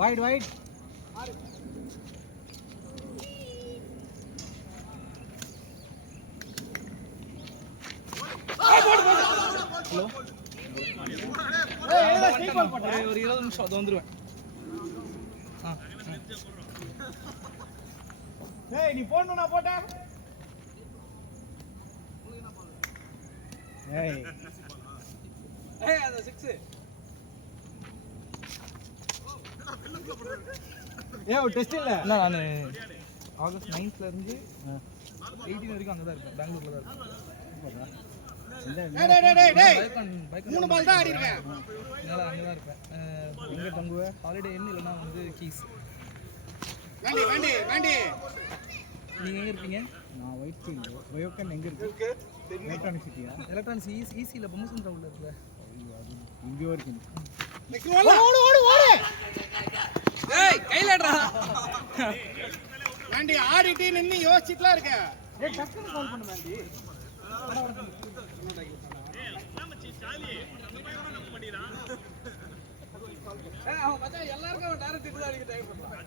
வைட் வைட் ஒரு 20 நிமிஷம் அது வந்துருவேன். ஏய் நீ போன் நான் போட்டேன். ஏய் ஏய் அது 6. ஏய் ஒரு டெஸ்ட் இல்ல. நான் ஆகஸ்ட் 9th ல இருந்து 18 வரைக்கும் அங்க தான் இருப்பேன். பெங்களூர்ல தான் இருப்பேன். டேய் 3 பால் தான் ஆடி இருக்கேன். அதனால அங்க தான் இருப்பேன். எங்க தங்குவே? ஹாலிடே இன் இல்லனா வந்து கீஸ். வேண்டி நீங்க எங்க இருப்பீங்க? நான் ஒயிட் ஃபீல்ட். பயோகன் எங்க இருக்கு? எலக்ட்ரானிக் சிட்டியா? எலக்ட்ரானிக்ஸ் ஈஸில பொம்முசன் கிரவுண்ட்ல இருக்கு. இங்க இருக்கு. நெக்ஸ்ட் ஓடு. ஏய் கைலடா. வேண்டி ஆடிட்டு நின்னு யோசிச்சிட்டலாம் இருக்க. ஏய் டக்குனு கால் பண்ணு வேண்டி. அவன் மச்சான் எல்லாருக்கும் அவன் டைரக்ட் திட்டு அடிக்க டைம் பண்றான்.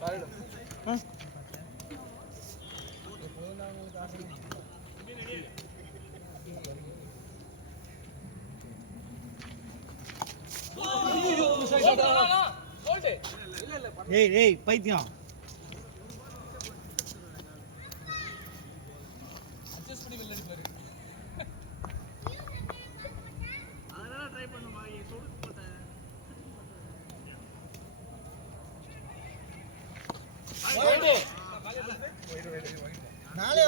சாரிடா. ஏய் பைத்தியம். அட்ஜஸ்ட் பண்ணி வெளில அடிப்பாரு. அதனால ட்ரை பண்ணுமா நீ சொடுக்கு போட்ட. ஓடு. நாளே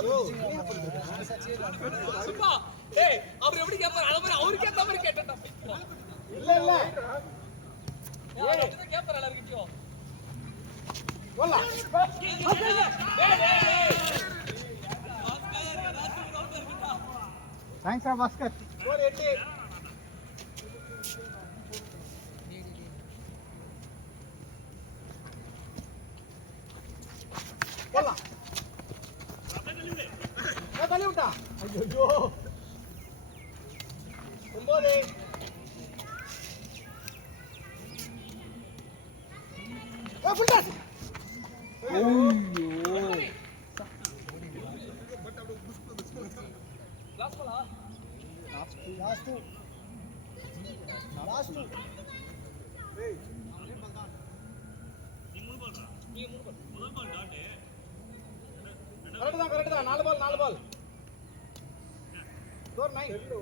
சுப்பா ஏய் அவர் எப்படி கேப்பாரு அவர் கேட்ட மாதிரி கேட்டடா. இல்ல ஏய் அது கேப்பாரு எல்லார்கிட்டயும். போலாம். தேங்க்ஸ் பாஸ்கர். ஸ்கோர் 8. போலாம். தள்ளி விட்டா. ஐயோ 9. Full toss. கரெக்ட் தான் 4 பால். ஸ்கோர் 9.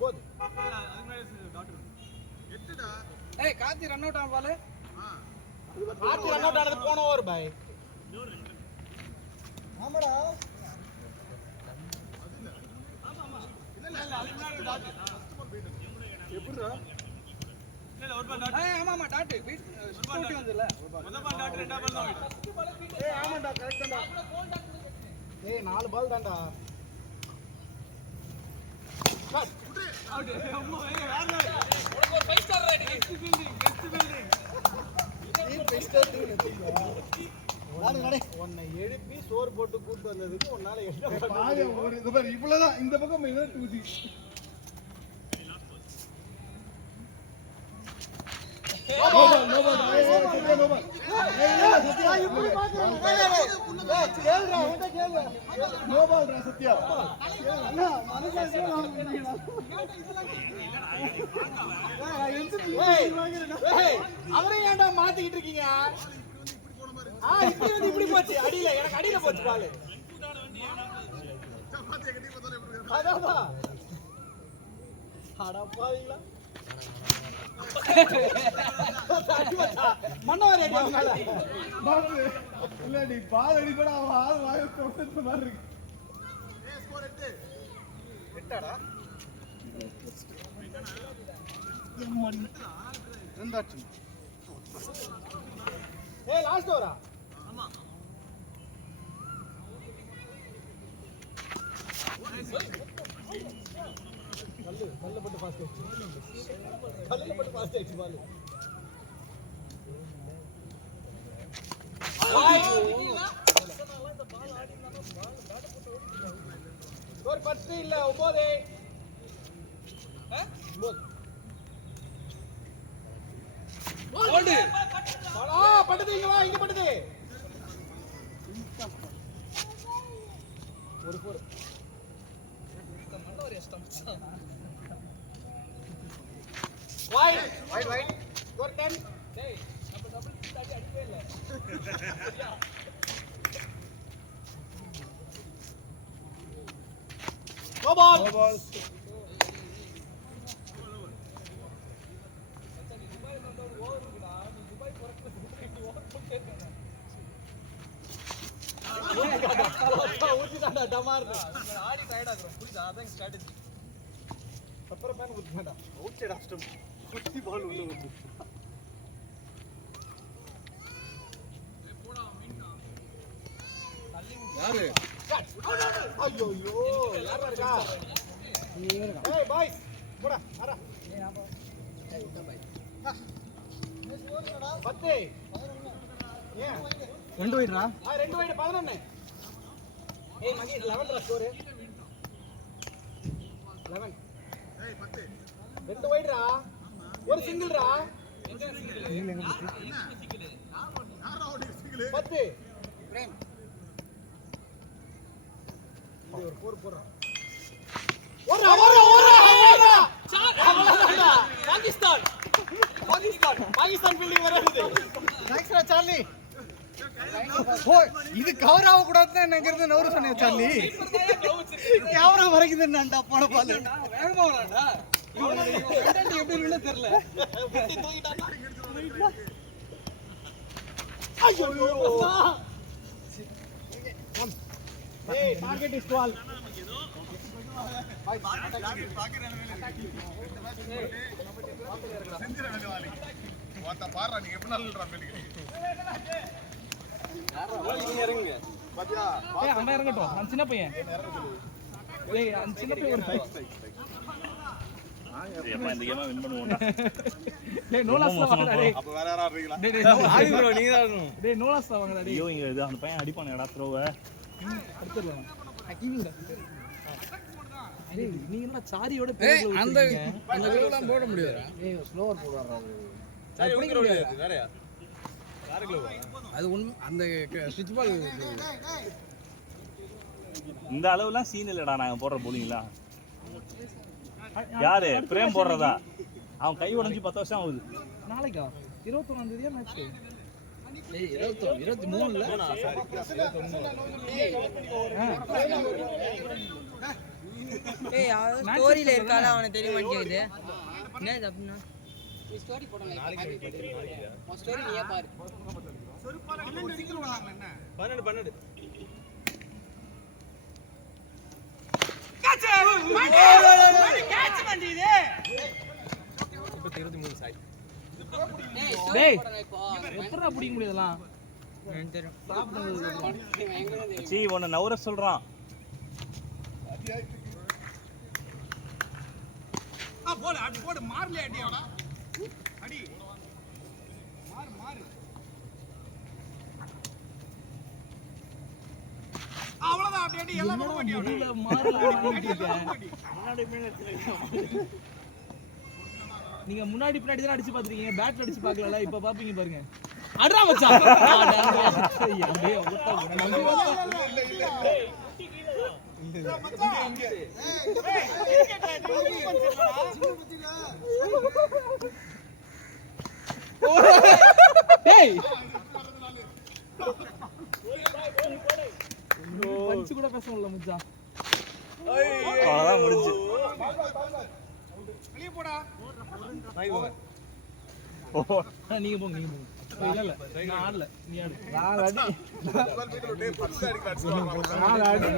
போது. ஏய் கார்த்தி ரன் அவுட் ஆன பால். கார்த்தி ரன் அவுட் ஆனது போன ஓவர் பாய். ஆமாடா. எப்படிடா? இல்ல ஒரு பால் டாட். ஆமா டாட். ஸ்கூட்டி வந்துல. முதல் பால் டாட் ரெண்டாவது பால் தான். ஏய் ஆமாடா கரெக்ட் தான்டா. ஏய் 4 பால் தான்டா. கட். அவுட். அம்மா ஏய் யார் உனக்கு ஒரு 5 ஸ்டார் ரேட்டிங். Best building. நீ பெஸ்ட் டீம் நடி. உன்னை எழுப்பி சோறு போட்டு கூட்டி வந்ததுக்கு உன்னால என்ன பாரு ஒரு இது பாரு இவ்வளவுதான் இந்த பக்கம் என்ன தூசி. No ball Sathya. அண்ணா மனசாட்சி அவரே ஏன்டா மாத்திக்கிட்டு இருக்கீங்க? இப்படி போச்சு அடியில. எனக்கு அடியில போச்சு பால். அதான் அடப்பாவிங்களா மன்னவர் இல்ல நீ பால் அடிப்பட அவன் ஆள் வாய தொட்டு மாதிரி இருக்கு. எட்டாடா ரெண்டாச்சு. ஏ லாஸ்ட் ஓவரா? ஆமா. கல்ல போட்டு பாஸ் ஆயிடுச்சு பால். ஸ்கோர் 10 இல்ல 9. பட்டது இங்க வா, இங்க பட்டது. ஒரு போர். ஒரு ஸ்டம்ப். வைட். ஒரு 10. டேய், நம்ம டபுள் தாடி அடிக்கவே இல்ல. Go ball. ஆடி டயர்ட் ஆகுறோம் புரியுதா? அதான் ஸ்ட்ராட்டஜி. அப்புறம் பேன் ஊத்துடா. Outside off stump. குட்டி பால் உள்ள வந்து. யாரு ஐயோ யாரா இருக்கா? ஏய் பாய்ஸ் போடா அரா. ஏய் நான் போ. ஏய் விட்டா பாய். 10 ஏன் 2 வைடா 2 வைடு 11. ஏய் மகி 11 ஸ்கோர் 11. ஏய் 10 2 வைடுடா ஒரு சிங்கிள்டா. எங்க சிங்கிள்? யாரா ஓடி சிங்கிள்? 10 பிரேம் இது ஒரு போர் போறா. ஓரா பாகிஸ்தான் ஃபீல்டிங் வராது. நெக்ஸ்ட்ரா சார்லி. ஓ இது கவர் ஆக கூடாதுன்னு என்னங்கிறது நவரு சொன்னேன் சார்லி. கேமரா வரைக்குதுன்னாண்டா போன பால். வேகமா வரான்டா. இவன் எப்படி நின்னு தெரியல. புட்டி தூக்கிட்டானா. ஐயோ. ஏய் டார்கெட் இஸ் பால். பாய் பாக்குறேன் செஞ்சிர வேலை வாலி வாட்ட பாறா நீ எப்படி நல்லறா ஃபீல்டிங் நீ இறங்குங்க பாத்தியா ஏய் அங்க இறங்கட்டும் நான் சின்ன பையன் ஏய் அந்த சின்ன பையன் ஒரு ஏப்பா இந்த கேமை வின் பண்ணுவோம்டா. டேய் நோலாஸ் வாங்கடா டேய். அப்ப வேற யாரா இருக்கீங்களா? டேய் ஆடி ப்ரோ நீங்க தான் இருக்கணும். டேய் நோலாஸ் வாங்கடா டேய். ஐயோ இங்க இது அந்த பையன் அடிப்பானேடா த்ரோவை. அடுத்துடலாம். அகிவிங்க. டேய் நீ என்ன சாரியோட பேர்ல அந்த க்ளோவ்லாம் போட முடியாதுடா. ஏய் ஸ்லோவர் போடுறாரா. சரி உங்க க்ளோவ் இது வேறயா? வேற க்ளோவ். அது அந்த ஸ்விட்ச் பால் இந்த அளவுலாம் சீன் இல்லடா நாங்க போடுற போலிங்களா. யாரு பிரேம் போடுறதா? அவன் கை உடைஞ்சு 10 வருஷம் ஆகுது. நாளைக்கா 21ஆம் தேதியா மேட்ச்? ஏய் 23 இல்ல சாரி 21. ஏய் ஸ்டோரியில இருக்கால அவனை தெரிய மாட்டேங்குது. என்ன இது அப்படினா நீ ஸ்டோரி போடல. நாளைக்கு உன் ஸ்டோரி நீயே பாரு. செருப்பால 12 சிங்கிள் விடுறாங்க என்ன? 12 கேட்ச் பண்றீங்க. இப்ப 23 சாய். டேய் எப்பறா பிடிக்க முடியதலாம்? எனக்கு தெரியும். சீ உன்னை நவர சொல்றான். போடு அப்படி போடு மார்ல அடியாடா. அடி. மாறு. அவ்வளவுதான் அப்படி அடி எல்லாம் போட மாட்டியா? இல்ல மாறல நீங்க முன்னாடி பின்னாடி தான் அடிச்சு பாத்துறீங்க. பேட்ல அடிச்சு பார்க்கலல. இப்ப பாப்பீங்க பாருங்க. அடடா மச்சான். அப்படியே ஓட்டா டேய் பஞ்சு கூட பேச முடியல மச்சான். அவ்வளவுதான் முடிஞ்சு. வெளிய போடா. நீங்க போங்க இல்ல இல்ல நான் ஆடல. நீ ஆடு. நான் அடி. டேய் 10 அடிக்க அடிச்சு நான் அடி.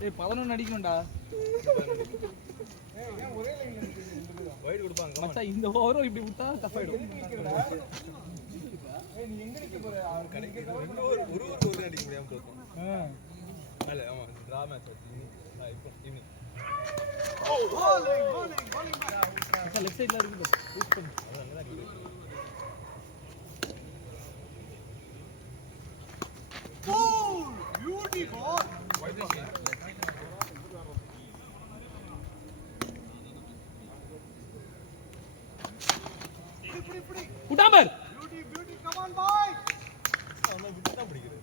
டேய் 11 அடிக்கணும்டா. வைட் கொடுப்பாங்க. மச்சான் இந்த ஓவரும் இப்படி விட்டா டஃப் ஆயிடும். ஏய் நீ எங்க நிக்க போற? கடைக்கு ஒரு அடிக்க முடியாம போறோம். அல்ல ஆமா டிரா மேட்ச் இப்போ ஈவினிங். லெஃப்ட் சைடுல இருக்கு யூஸ் பண்ணு. பியூட்டிஃபுல். விட்டாமர் அவன் விட்டு தான் பிடிக்கிறது.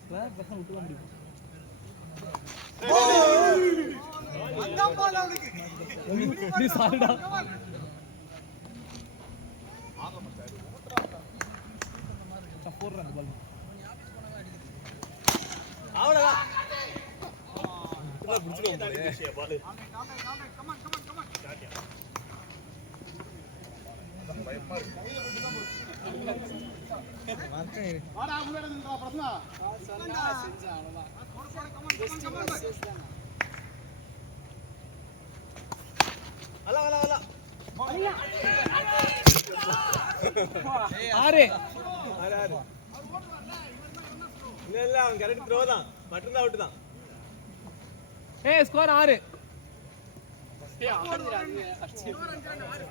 சாரிடா போடுறேன் அந்த பால் அவ்வளவுதான். இப்பதான் பிடிச்சிருவோம் போலயே. வாடா முன்னாடி நின்றா பிரசன்னா ஆறு இல்ல அவன் கரெக்ட் த்ரோ தான். மட்டும் தான் அவுட் தான். ஏய் ஸ்கோர் 6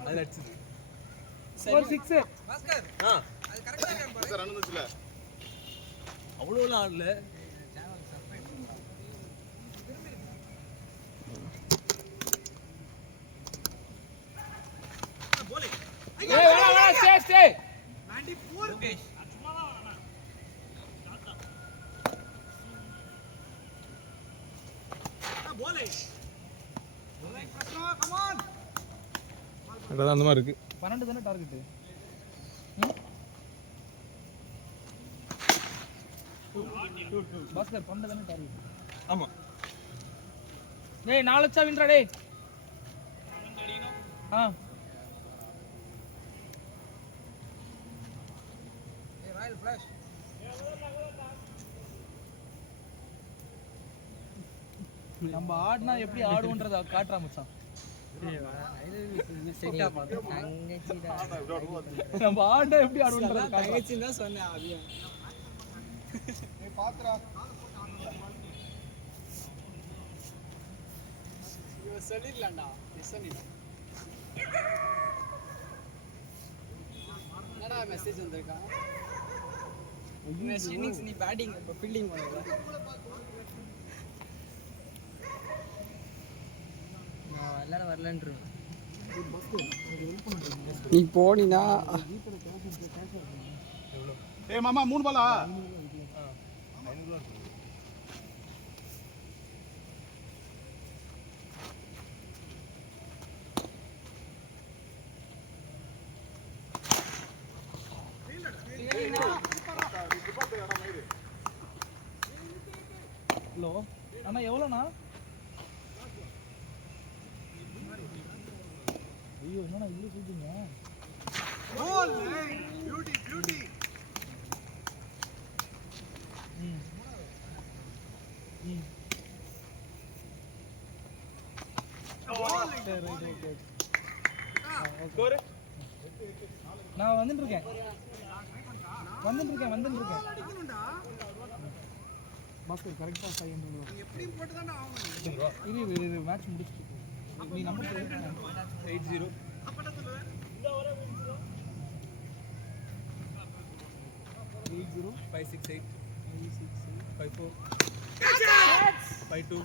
அது அடிச்சது. ஸ்கோர் 6 ஆ சார் ரன் வந்துச்சுல அவ்வளவுலாம் ஆடல. ஏய் வா ஸ்டே அதான் அந்த மாதிரி இருக்கு. 12 தான டார்கெட் பாஸ்கர் 12 தான டார்கெட் ஆமா. டேய் 4 லட்சம் வின்டா டேய் ஆ நம்ம ஆடினா எப்படி ஆடுவோன்றத காட்டுறா மச்சான். நம்ம ஆடினா எப்படி ஆடுவோன்றத தங்கச்சின்னு தான் சொன்னேன். அதையும் சொல்லிடலாம்டா என்னடா மெசேஜ் வந்திருக்கா? இன்னிங்ஸ் நீ பேட்டிங் இப்போ ஃபீல்டிங் பண்ணல. நான் விளையாட வரலன்றேன். நீ போனினா ஏய் மாமா 3 பாலா ஹலோ அண்ணா எவ்வளோண்ணா? ஐயோ என்னண்ணா இவ்வளோ சொல்றீங்க? நான் வந்துட்டு இருக்கேன். பாஸ்கர் கரெக்டா 500 இது மேட்ச் முடிச்சிட்டு நீ நம்பர் 80 568 54 52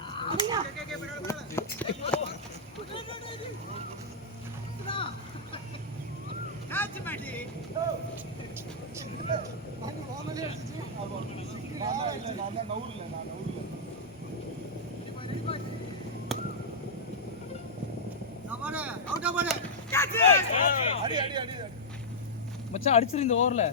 மச்சான் அடிச்சிரு இந்த ஓவர்ல.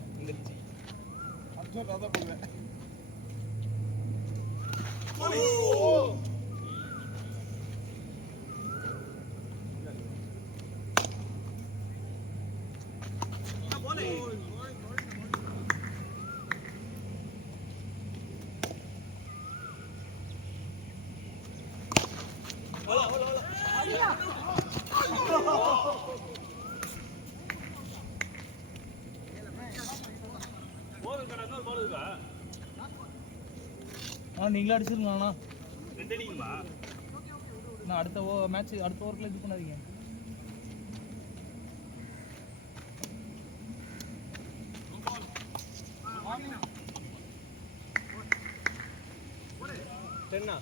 நீங்களே அடிச்சிருங்கண்ணா. நான் அடுத்த மேட்ச் அடுத்த ஓவருக்குள்ள இது பண்ணாதீங்க. டென்னா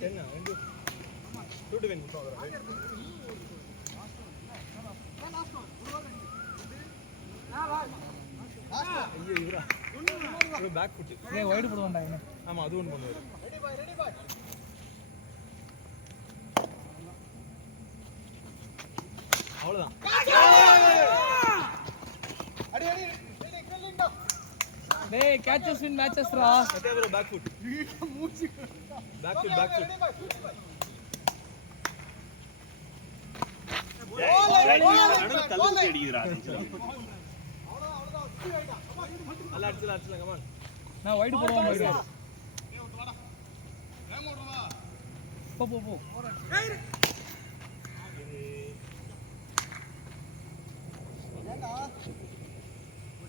2 2 வின் ஐயோ இவரா பேக் ஃபுட் ஏய் வைடு போடுவான்டா இவன். ஆமா அது ஒன்று பண்ணுவாரு அவ்வளோதான் டேய் கேட்சஸ் வின் மேட்சஸ்ரா. Bro back foot back foot நடுவுல கல்லு அடிக்கிறா நல்லா அடிச்சலாம் கமான் நான் வைடு போடுவான் வைடு. போ போ போ.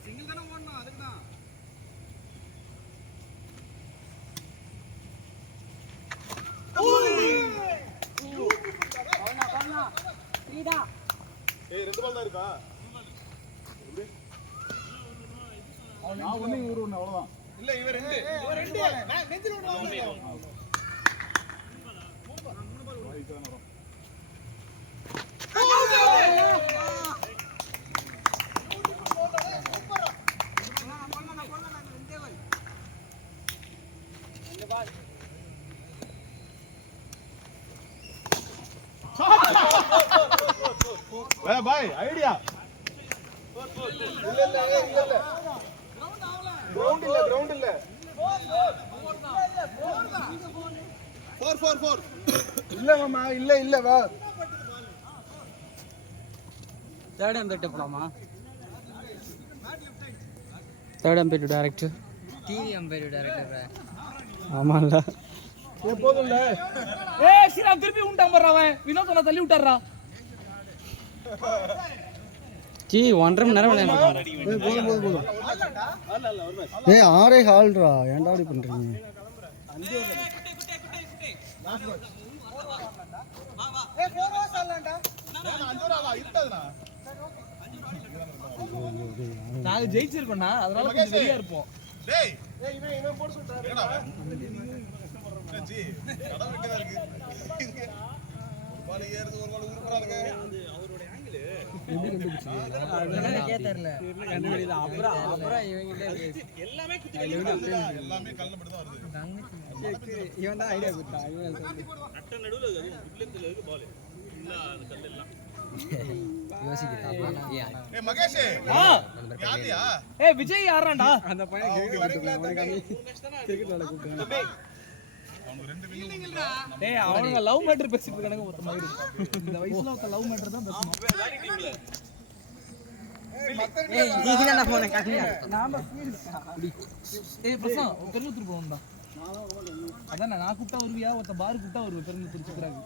சிங்கிள் தான ஓடணும் அதுக்கு தான். ஏய் 2 பால் தான் இருக்கா நான் ஒண்ணு இவரு ஒண்ணு அவ்வளவுதான் இல்ல இவன் ரெண்டு நான் நெஞ்சில ஓடுவான். பாய் ஐடியா இல்ல கிரவுண்ட் இல்ல 4 இல்ல மாமா இல்ல வா தேர்ட் அம்பேட் போலாமா? தேர்ட் அம்பேட் டைரக்டர் டிவி அம்பேட் டைரக்டர் ஆமால போதும்ல ஏய் ஸ்ரீராம் திருப்பி உண்டான் பாரு அவன். வினோத் சொன்னா தள்ளி விட்டாரா. ஜி 1.5 மணி நேரம் விளையாடுறோம். போதும் ஏய் ஆரே ஹால்ரா ஏன்டா அப்படி பண்றீங்க? நாங்க ஜெயிச்சிருக்கோம்னா அதனால கொஞ்சம் வெளியா இருப்போம். டேய் இவன் போட சொல்றாரு என்னடா ஜி கட வெக்கதா இருக்கு பால் ஏறுது ஒரு பால் உருப்பறா இருக்கு அவரோட ஆங்கிள் எப்படி கண்டுபிடிச்சீங்க அதெல்லாம் கேட்டறல கண்டுபிடில அப்புறம் இவங்கிட்ட எல்லாமே கல்ல மட்டும் தான் வருது இவன் தான் ஐடியா கொடுத்தான். இவன் நட்ட நடுவுல உள்ளத்துல இருக்கு பால் இல்ல அது கல்ல எல்லாம் யோசிக்கிறேன். ஏய் மகேஷ் யாரியா ஏய் விஜய் யாராண்டா? அந்த பையன் கிரிக்கெட் விளையாட கூப்பிட்டான். அவனுக்கு 2 வில்லிங்கடா டேய் அவங்க லவ் மேட்டர் பேசிட்டு இருக்கானுங்க மொத்த மாதிரி. இந்த வயசுல ஒருத்த லவ் மேட்டர் தான் பேசணும். ஏய் நீங்க என்ன போன காட்டியா? நாம ஏய் பிரசாந்த் பெருங்குத்தூர் போறோம்டா. அதான் நான் கூப்பிட்டா வருவியா? ஒருத்த பார் கூப்பிட்டா வருவேன் பெருங்குத்தூர் சுத்துறாங்க.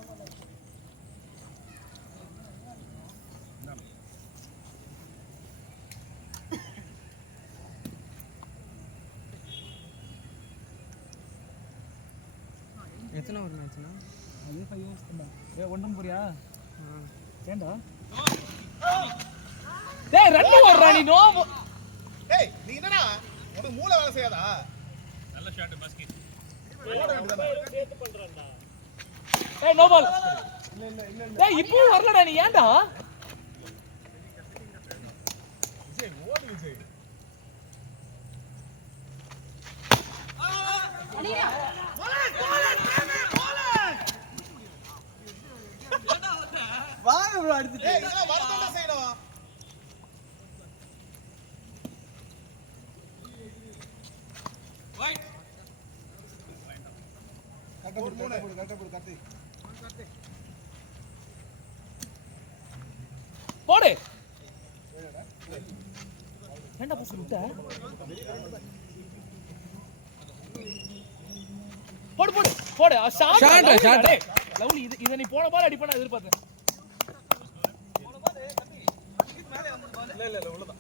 எத்தனை ஒரு மேட்ச்னா? அது 5 hours தான்டா. ஏய் ஒண்ணும் போறியா? ஏண்டா? டேய் ரன் ஓடுறா நீ நோ. டேய் நீ என்னடா உனக்கு மூளை வேலை செய்யாதா நல்ல ஷாட் மஸ்கி ஓட வேண்டியதானே ஏய் நோ பால். டேய் இப்போ வரலடா நீ ஏண்டா? விஜய் ஓடு விஜய் வாங்க ப்ரோ அடுத்து. ஏய் இதெல்லாம் வரதா செய்யணும் போடு. ஏண்டா பாஸ் விட்ட? போடு போடு போடு. ஷாட். லவ்லி இத நீ போன பால் அடிப்பா நான் எதிர்பார்த்தேன். இல்ல உள்ளதான்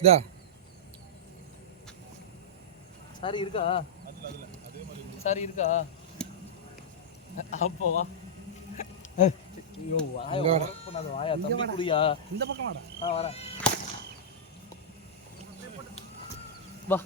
இதா சாரி இருக்கா? சாரி இருக்கா? அப்போ வா. ஐயோ வாய் ஓபன் பண்ணாத வாயா தம்பி குடியா. இந்த பக்கம் வாடா. வரேன். வா.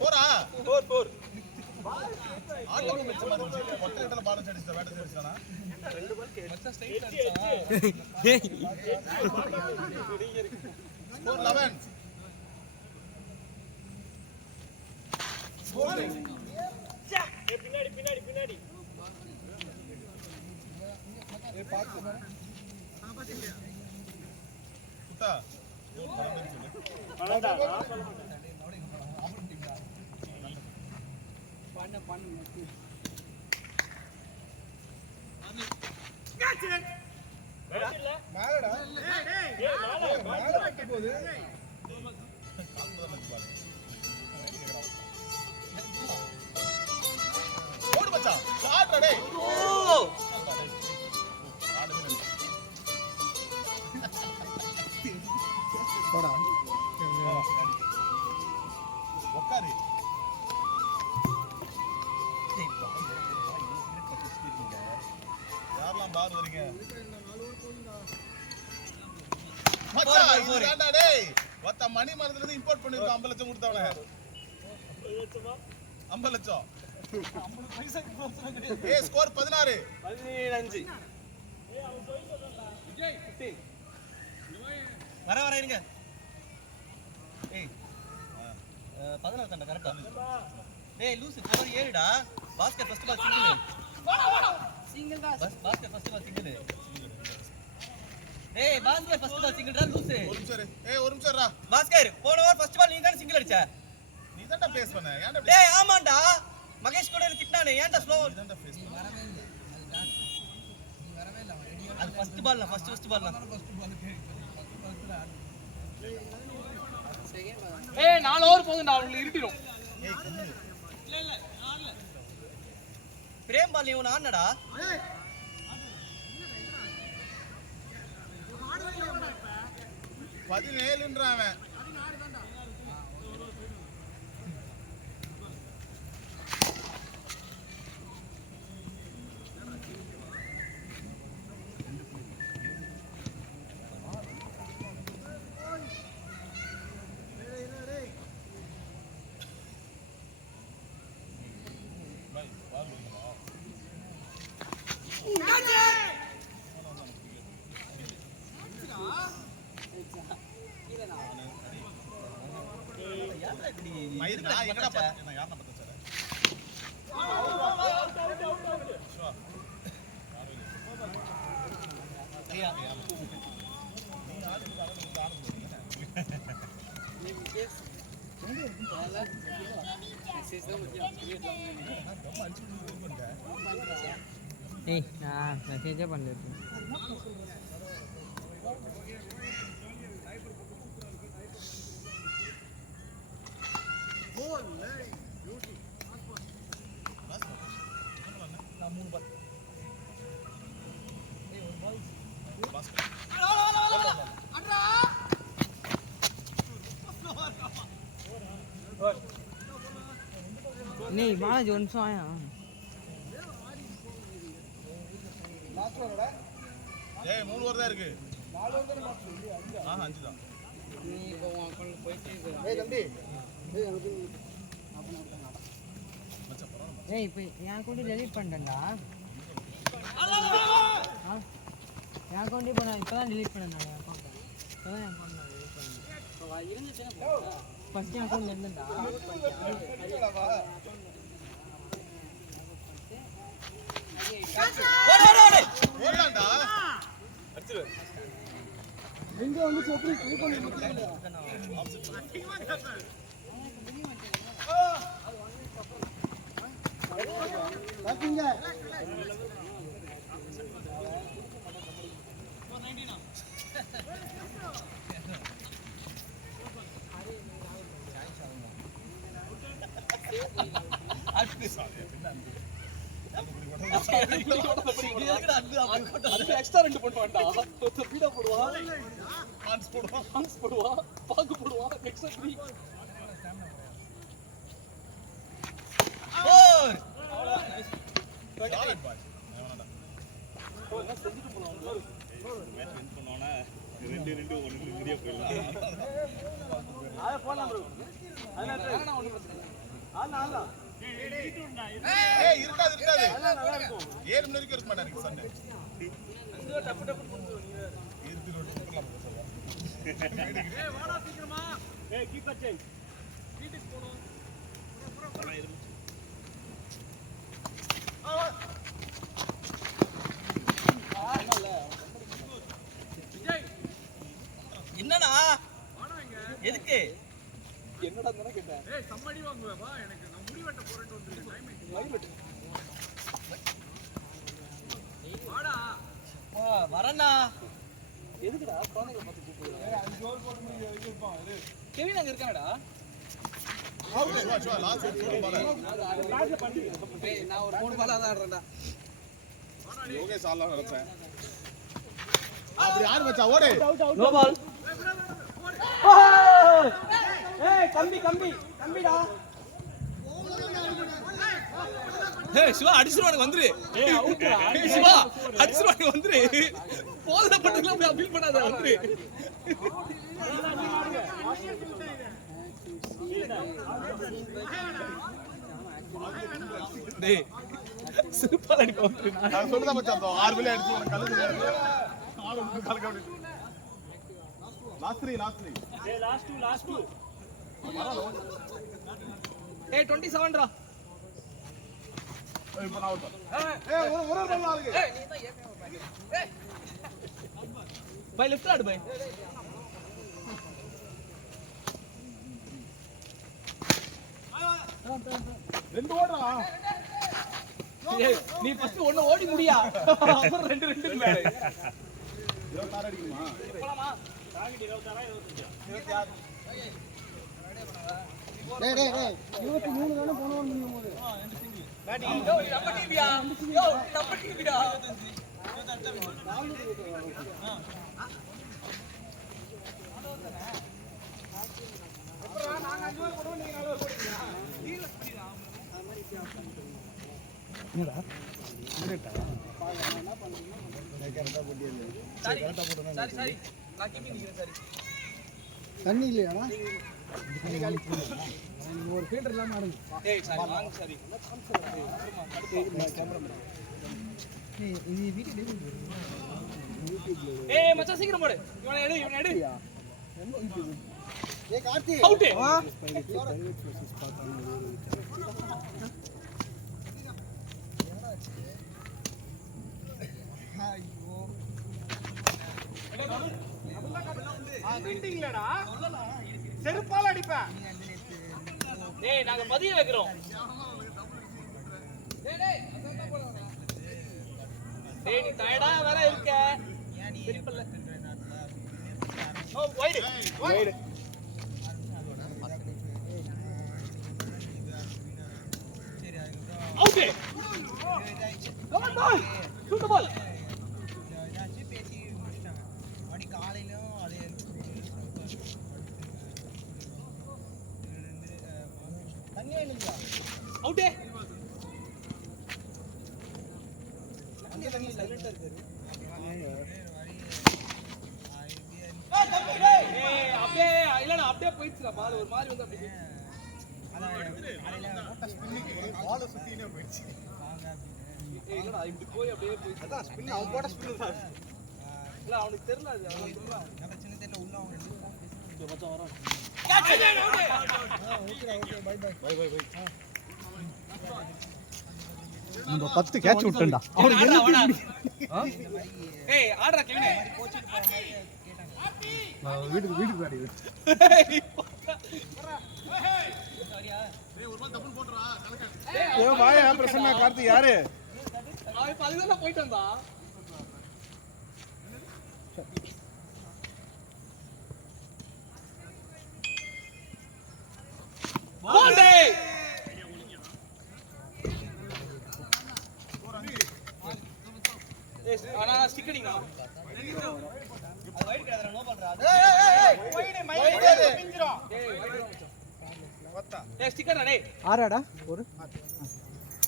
போறா போர் ஆட்டமும் மிச்சமா இருந்துச்சு. ஒத்த இடத்துல பால் அடிச்சா வேட்டை அடிச்சானா மச்சான் ஸ்ட்ரைட் அடிச்சான். ஸ்கோர் 11. குட்டா மேலடா மேல வைக்க போகுது. ஓடு மச்சான் ஷாட் டேய். போடா உட்காரு. யாரெல்லாம் பார் வரீங்க? மச்சான் இது வேண்டா டேய். ஒத்த மணி மரத்துல இருந்து இம்போர்ட் பண்ணிருக்கோம். 50 லட்சம் கொடுத்தவனே. 50 லட்சம். ஏய் ஸ்கோர் 16. 15. வர இருங்க. ஏய் 16 தான்டா கரெக்ட்டா. டேய் லூசு பவர் 7டா. Basket first ball single basket first ball single. டேய் பாஸ்கெட் ஃபர்ஸ்ட் பால் சிங்கிள்டா லூசு. ஒரு நிமிஷம் இரு. ஏய் ஒரு நிமிஷம் இருடா. பாஸ்கெட் போன ஓவர் ஃபர்ஸ்ட் பால் நீ தான் சிங்கிள் அடிச்ச. நீ தான்டா பேஸ் பண்ண. ஏன்டா டேய் ஆமாண்டா மகேஷ் கூட திட்டானே ஏன்டா ஸ்லோ. நீ தான்டா பேஸ் பண்ண. அது ஃபர்ஸ்ட் பால்ல ஃபர்ஸ்ட் பால்ல. ஏய் 4 ஓவர் போகுதுடா உங்களுக்கு இருட்டிரும். ஏய் கண்ணு. பிரேம் பால் நீ உன ஆனடா. 17ன்றான் அவன். மயிர் நான் எங்கடா பார்த்தேன்? நான் யாரன பார்த்தேன் சார்? ஐயா நீ ஆளுக்கு ஆளுக்கு ஏய் நான் மெசேஜே பண்ணல. नहीं बाला जोन सो आया ஏய் 3 ஓவர் தான் இருக்கு. 4 ஓவர் தான மாத்து. 5 தான். நீ இப்போ உன் போயிட்டே இரு. ஏய் தம்பி ஏய் இப்போ என் அக்கௌண்ட் டெலீட் பண்ணிட்டேன்டா. என் அக்கௌண்ட் இப்போ நான் இப்போதான் டெலீட் பண்ணேன். நான் அக்கௌண்ட் இப்போதான் என் அக்கௌண்ட் நான் டெலீட் பண்ணேன். இருந்துச்சுன்னா ஃபர்ஸ்ட் என் அக்கௌண்ட் இருந்தேன்டா. ஓடலாம்டா. அடிச்சிரு. எங்க வந்து சோப்ரி ட்ரை பண்ணி பாத்தீங்க எக்ஸ்ட்ரா 2 பண்ணுவான்டா. ஒருத்த பீடா போடுவான், ஹான்ஸ் போடுவான். ஹான்ஸ் போடுவான், பாக்கு போடுவான், எக்ஸ்ட்ரா 3 சாலட் பாய் மேட்ச் வின் பண்ணோம்னா 2-2 1 மீடியா போயிடலாம். அத போலாம் bro. அதனால ஒண்ணு பிரச்சனை இல்ல. ஏய் இருக்காது 7 மணி வரைக்கும் இருக்க மாட்டாங்க சண்டே இந்த டப்பு டப்பு பண்ணுவோம் நீங்க. இருத்தி ரோட் போலாம் சொல்லுங்க. ஏய் வாடா சீக்கிரமா. ஏய் கீப்பர் சேஞ்ச். வீட்டுக்கு போணும். என்னடா எதுக்கு என்னடா தான கேட்டேன். ஏய் சம்மடி வாங்குவா வா எனக்கு நான் முடி வெட்ட போறேன்னு வந்துருக்கு டைம் ஆயிடுச்சு. வாடா வரேன்டா எதுக்குடா குழந்தைகளை பார்த்து கூப்பிடுறா. ஏய் அது ஜோல் போட்டு மூடி வைப்பான் இது. கெவின் அங்க இருக்கானடா அவுட் வா லாஸ்ட் பால் லாஸ்ட்ல பண்ணி. ஏய் நான் ஒரு 3 பால் தான் ஆடுறேன்டா யோகேஷ் ஆடலாம் நினைச்சேன். அப்படி யார் மச்சா ஓடு. நோ பால் ஏய் கம்பிடா ஏய் சிவா அடிச்சுவானுக்கு வந்துரு. ஏய் அவுட்ரா சிவா அடிச்சுவானுக்கு வந்துரு. போல்ல பட்டதுல அப்படியே அப்பீல் பண்ணாத வந்துரு. டேய் சூப்பர் அடி போட்டு நான் சொல்றத மச்சா அந்த 6 பிள்ளை அடிச்சு உனக்கு கல்லு ஆளு கலக்க அப்படி லாஸ்ட் 3 ஏய் லாஸ்ட் 2 ஏய் 27 டா இப்போ நான் அவுட் ஏய் ஒரு பால் ஆளுங்க ஏய் நீ தான் ஏய் பை லெஃப்ட் ஆடு பை ரெண்டு ஓடுறா. ஏய் நீ ஃபர்ஸ்ட் ஒண்ணு ஓடி முடியா அப்புறம் 2 மேல 26 அடிக்குமா போலாமா டார்கெட் 26 யோ நம்ம டிவியா யோ நம்ம டிவிடா சரி நான் கீப்பிங் நிக்கிறேன் சரி தண்ணி இல்லையாடா ஒரு ஃபீல்டர் இல்லாம ஆடுங்க ஏய் சரி வாங்க சரி இது வீட்டுக்கு ஏய் மச்சான் சீக்கிரம் போடு இவனை எடு ஏய் கார்த்தி அவுட் மீட்டிங்லடா செருப்பால அடிப்பேன். டேய் நாங்க மதிய வைக்கிறோம் டேய் நீ டயர்டா வேற இருக்க செருப்பல்ல ஓ wide out come on ball shoot the ball out அப்படியே இல்லடா அப்படியே போயிடுச்சுடா பால் ஒரு மாதிரி வந்து அப்படியே பால் சுத்தினே போயிடுச்சு. இல்லடா இப்படி போய் அப்படியே போயிடுச்சு அதான் ஸ்பின் அவன் போட ஸ்பின் தான். இல்ல அவனுக்கு தெரியல அது அவன் சொல்றான் நம்ம சின்ன தெரியல உள்ள அவங்க மச்சான் வரான் பை பை பை. நம்ம 10 கேட்ச் விட்டேன்டா அவனுக்கு என்ன ஏய் ஆடுறா கெவினே வீட்டுக்கு வாடி ஏய் வாயா பிரசன்னா கார்த்தி யாரு அவன் இப்ப அதுதான் போயிட்டு வந்தா போண்டே ஆனா ஸ்டிக் அடிங்க அது வைட் கிடையாதுடா நோ பண்றா போயிடு மைக் பிஞ்சிரும். ஏய் ஸ்டிக்கர் டேய் ஆறாடா ஒரு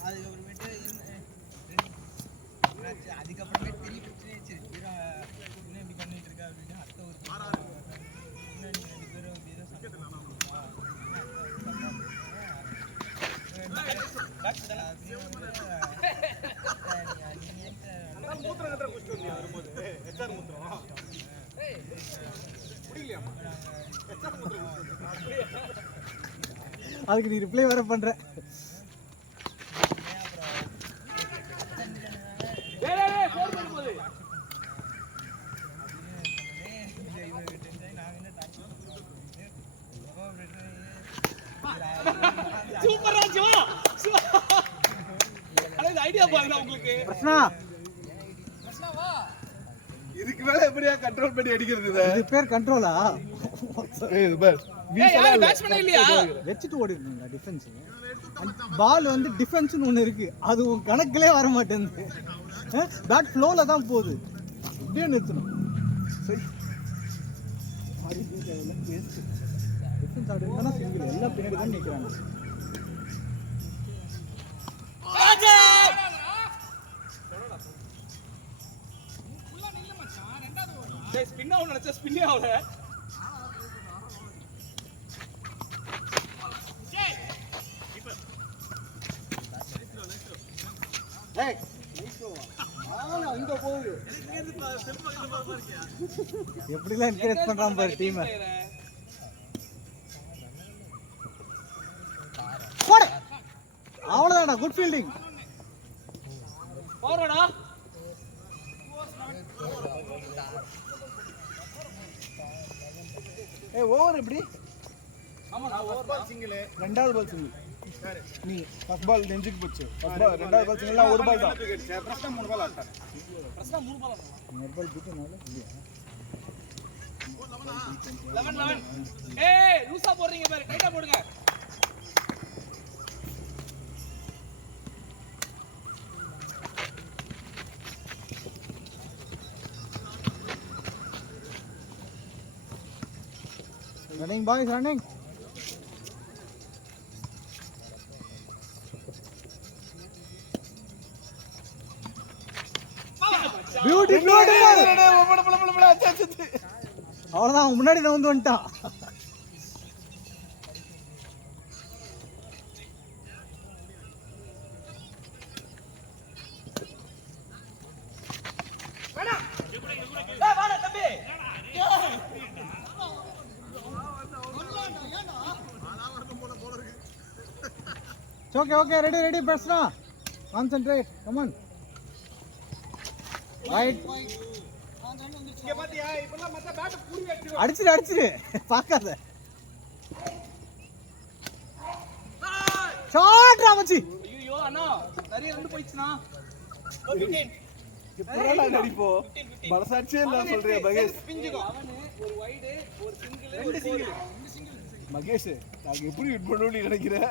அது அப்புறமேட்டு அதுக்கு நீ ரிப்ளை வேற பண்ற. பிரச்சனா இதுக்கு மேல எப்படியா கண்ட்ரோல் பண்ணி அடிக்கிறது இத? இது பேர் கண்ட்ரோலா? இது பார். வெச்சிட்டு ஓடி இருந்தாங்க டிஃபென்ஸ். பால் வந்து டிஃபென்ஸ்னு ஒன்று இருக்கு, அது உன் கணக்கிலே வர மாட்டேங்குது. பேட் ஃப்ளோல தான் போகுது, இப்படியே நிறுத்தணும். சரி டிஃபென்ஸ் ஆடி இருந்தா சிங்கிள், எல்லாம் பின்னாடி தான் நிற்கிறாங்க. ஸ்பின் ஆகணும் நினைச்சா ஸ்பின்னே ஆகல. எப்படிலாம் என்கரேஜ் பண்றான் பாரு டீம். அவ்வளவுதான்டா, குட் ஃபீல்டிங். போறடா. ஓவர் எப்படி? ஆமா நான் ஓவர் பால் சிங்கிள். ரெண்டாவது பால் சிங்கிள். நீ ஃபர்ஸ்ட் பால் நெஞ்சுக்கு போச்சு. ரெண்டாவது பால் சிங்கிள், ஒரு பால் தான். பிரஸ்னா 3 பால் ஆட்டான். பிரஸ்னா 3 பால் ஆட்டான். ஒரு பால் பிடிச்சனால இல்லையா? 11. ஏய் லூசா போடுறீங்க பாரு, டைட்டா போடுங்க. Running boys, running. Beauty, அவ்வளவுதான், முன்னாடி தான் வந்து வந்துட்டான். Okay, ready, Prasna. Concentrate, come on. Right. இங்க பாத்தியா இப்பலாம் மத்த பேட் புடி வெச்சு அடிச்சிரு பாக்காத. ஷாட் ராமச்சி. ஐயோ அண்ணா நிறைய ரெண்டு போயிடுச்சுனா. 15 எப்பறடா நடிப்போ? மனசாட்சியே இல்ல சொல்றியா மகேஷ்? அவனு ஒரு வைட், ஒரு சிங்கிள், ரெண்டு சிங்கிள். மகேஷ் நான் எப்படி விட் பண்ணனும்னு நினைக்கிறேன்.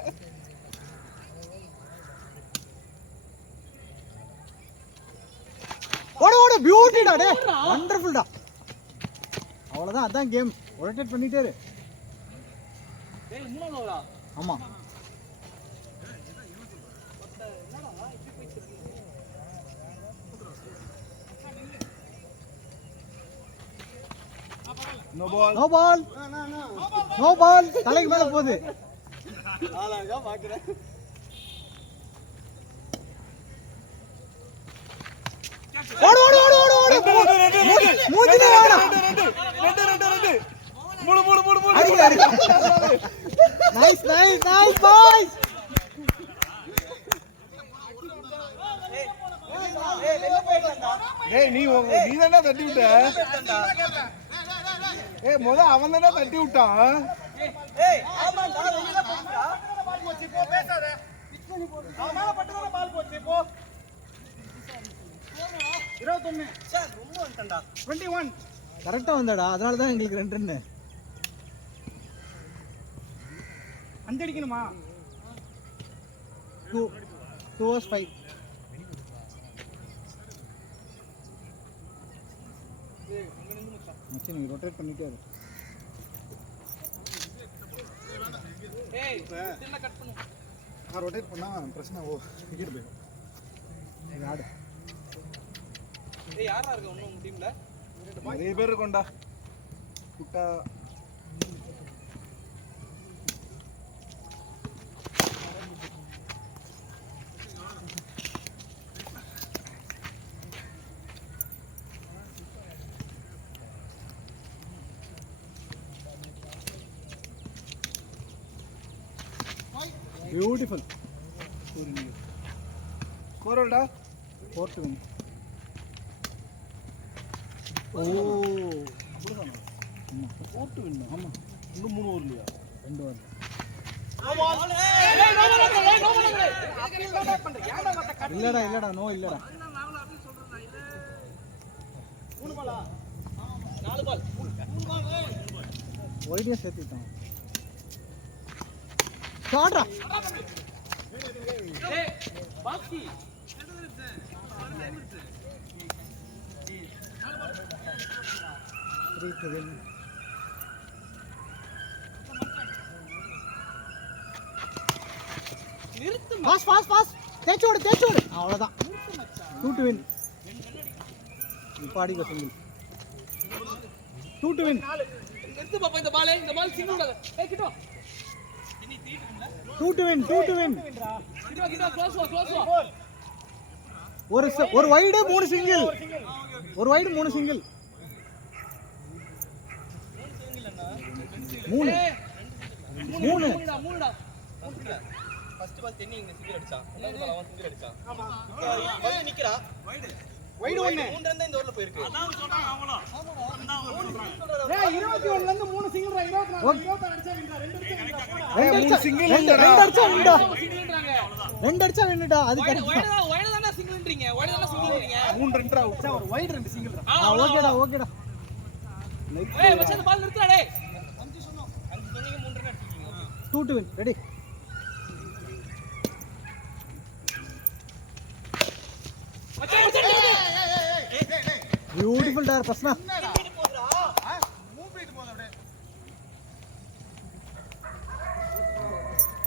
ஓடு பியூட்டிடா டே, வண்டர்ஃபுல்டா. அவ்வளவுதான், அதான் கேம். ரொட்டேட் பண்ணிட்டே இரு. டேய் மூணாவது ஓவரா? ஆமா. நோ பால் தலைக்கு மேல போகுது. அழகா பாக்குறேன். ஓடு மூஞ்சில வாடா. ரெண்டு மூணு நைஸ் பாய்ஸ். டேய் நீ தானே தட்டி விட்ட. அவன் தானே தட்டி விட்டான். ஆமாடா வெளியில போடா. பால் போச்சு போ, பேசாத. அவன் மேல பட்டதால பால் போச்சு போ. 21. சார் ரொம்ப வந்துட்டடா. 21. கரெக்டா வந்தடா, அதனால தான் எங்களுக்கு 2 ரன். அஞ்சு அடிக்கணுமா? 2 overs 5. மச்சி நீ ரொட்டேட் பண்ணிட்டே இரு. ஏய் இதெல்ல கட் பண்ணு. நான் ரொட்டேட் பண்ணா பிரச்சனை விக்கெட் போயிடும். இது ஆடு. ஏய் யாரா இருக்க உங்க டீம்ல? நிறைய பேர் இருக்கோம்டா. குட்டா பியூட்டிஃபுல் கோரல்டா 4 to win. ஓ அப்படிதானா? ஆமா 4 to win. ஆமா இன்னும் 3 ஓவர் இல்லையா? 2 ஓவர். இல்லடா நோ இல்லடா. 3 பாலா? 4 பால். 3 பால். ஒய்டியா சேர்த்திட்டான். ஷாட்ரா. ஏய் பாக்கி. 3 to win. பாஸ் தேச்சோடு அவ்வளவுதான் 2 to win. பாடிக்கு சிங்கிள் 2 to win. எடுத்து பாப்பா இந்த பால் சிங்கிள் விடாத. ஏய் கிட்ட வா. 2 to win. கிட்ட க்ளோஸ் வா. ஒரு வைடு 3 சிங்கிள். ஒரு வைடு 3 சிங்கிள். 3 மூணுடா. ஃபர்ஸ்ட் பால் தென்னி இங்க சிங்கிள் அடிச்சா. ரெண்டாவது பால் அவன் சிங்கிள் அடிச்சா. ஆமா. வந்து நிக்கறா. வைடு 1. 3 ரன் இந்த ஓவர்ல போயிருக்கு. அதான் சொல்றாங்க அவங்களா. ஏய் 21 ல இருந்து 3 சிங்கிள்டா. 26 அடிச்சா வின்டா. 2 சிங்கிள் இல்லடா. 2 அடிச்சா வின்டா. சிங்கிள்ன்றாங்க. 2 அடிச்சா வின்டா. அது கரெக்ட். வைடு தான சிங்கிள்ன்றீங்க. 3 ரன்டா அவுட். ஒரு வைடு 2 சிங்கிள்டா. ஓகேடா. ஏய் மச்சான் இந்த பால் நிறுத்துடா டேய். 5 சொன்னீங்க 3 ரன் அடிச்சீங்க. 2 to win. Ready. Beautiful tyre பஸ்னா.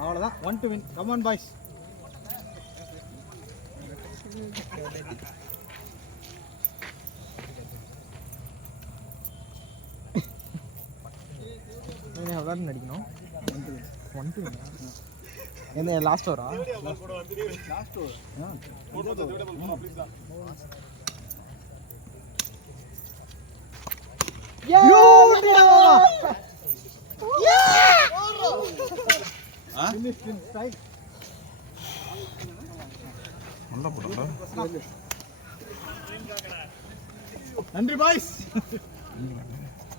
அவ்வளவுதான் 1 to win. Come on boys. நான் எவ்வளவு ரன் அடிக்கணும்? 1 to win. என்ன லாஸ்ட் ஓவரா? Last over. நன்றி பாய்ஸ்.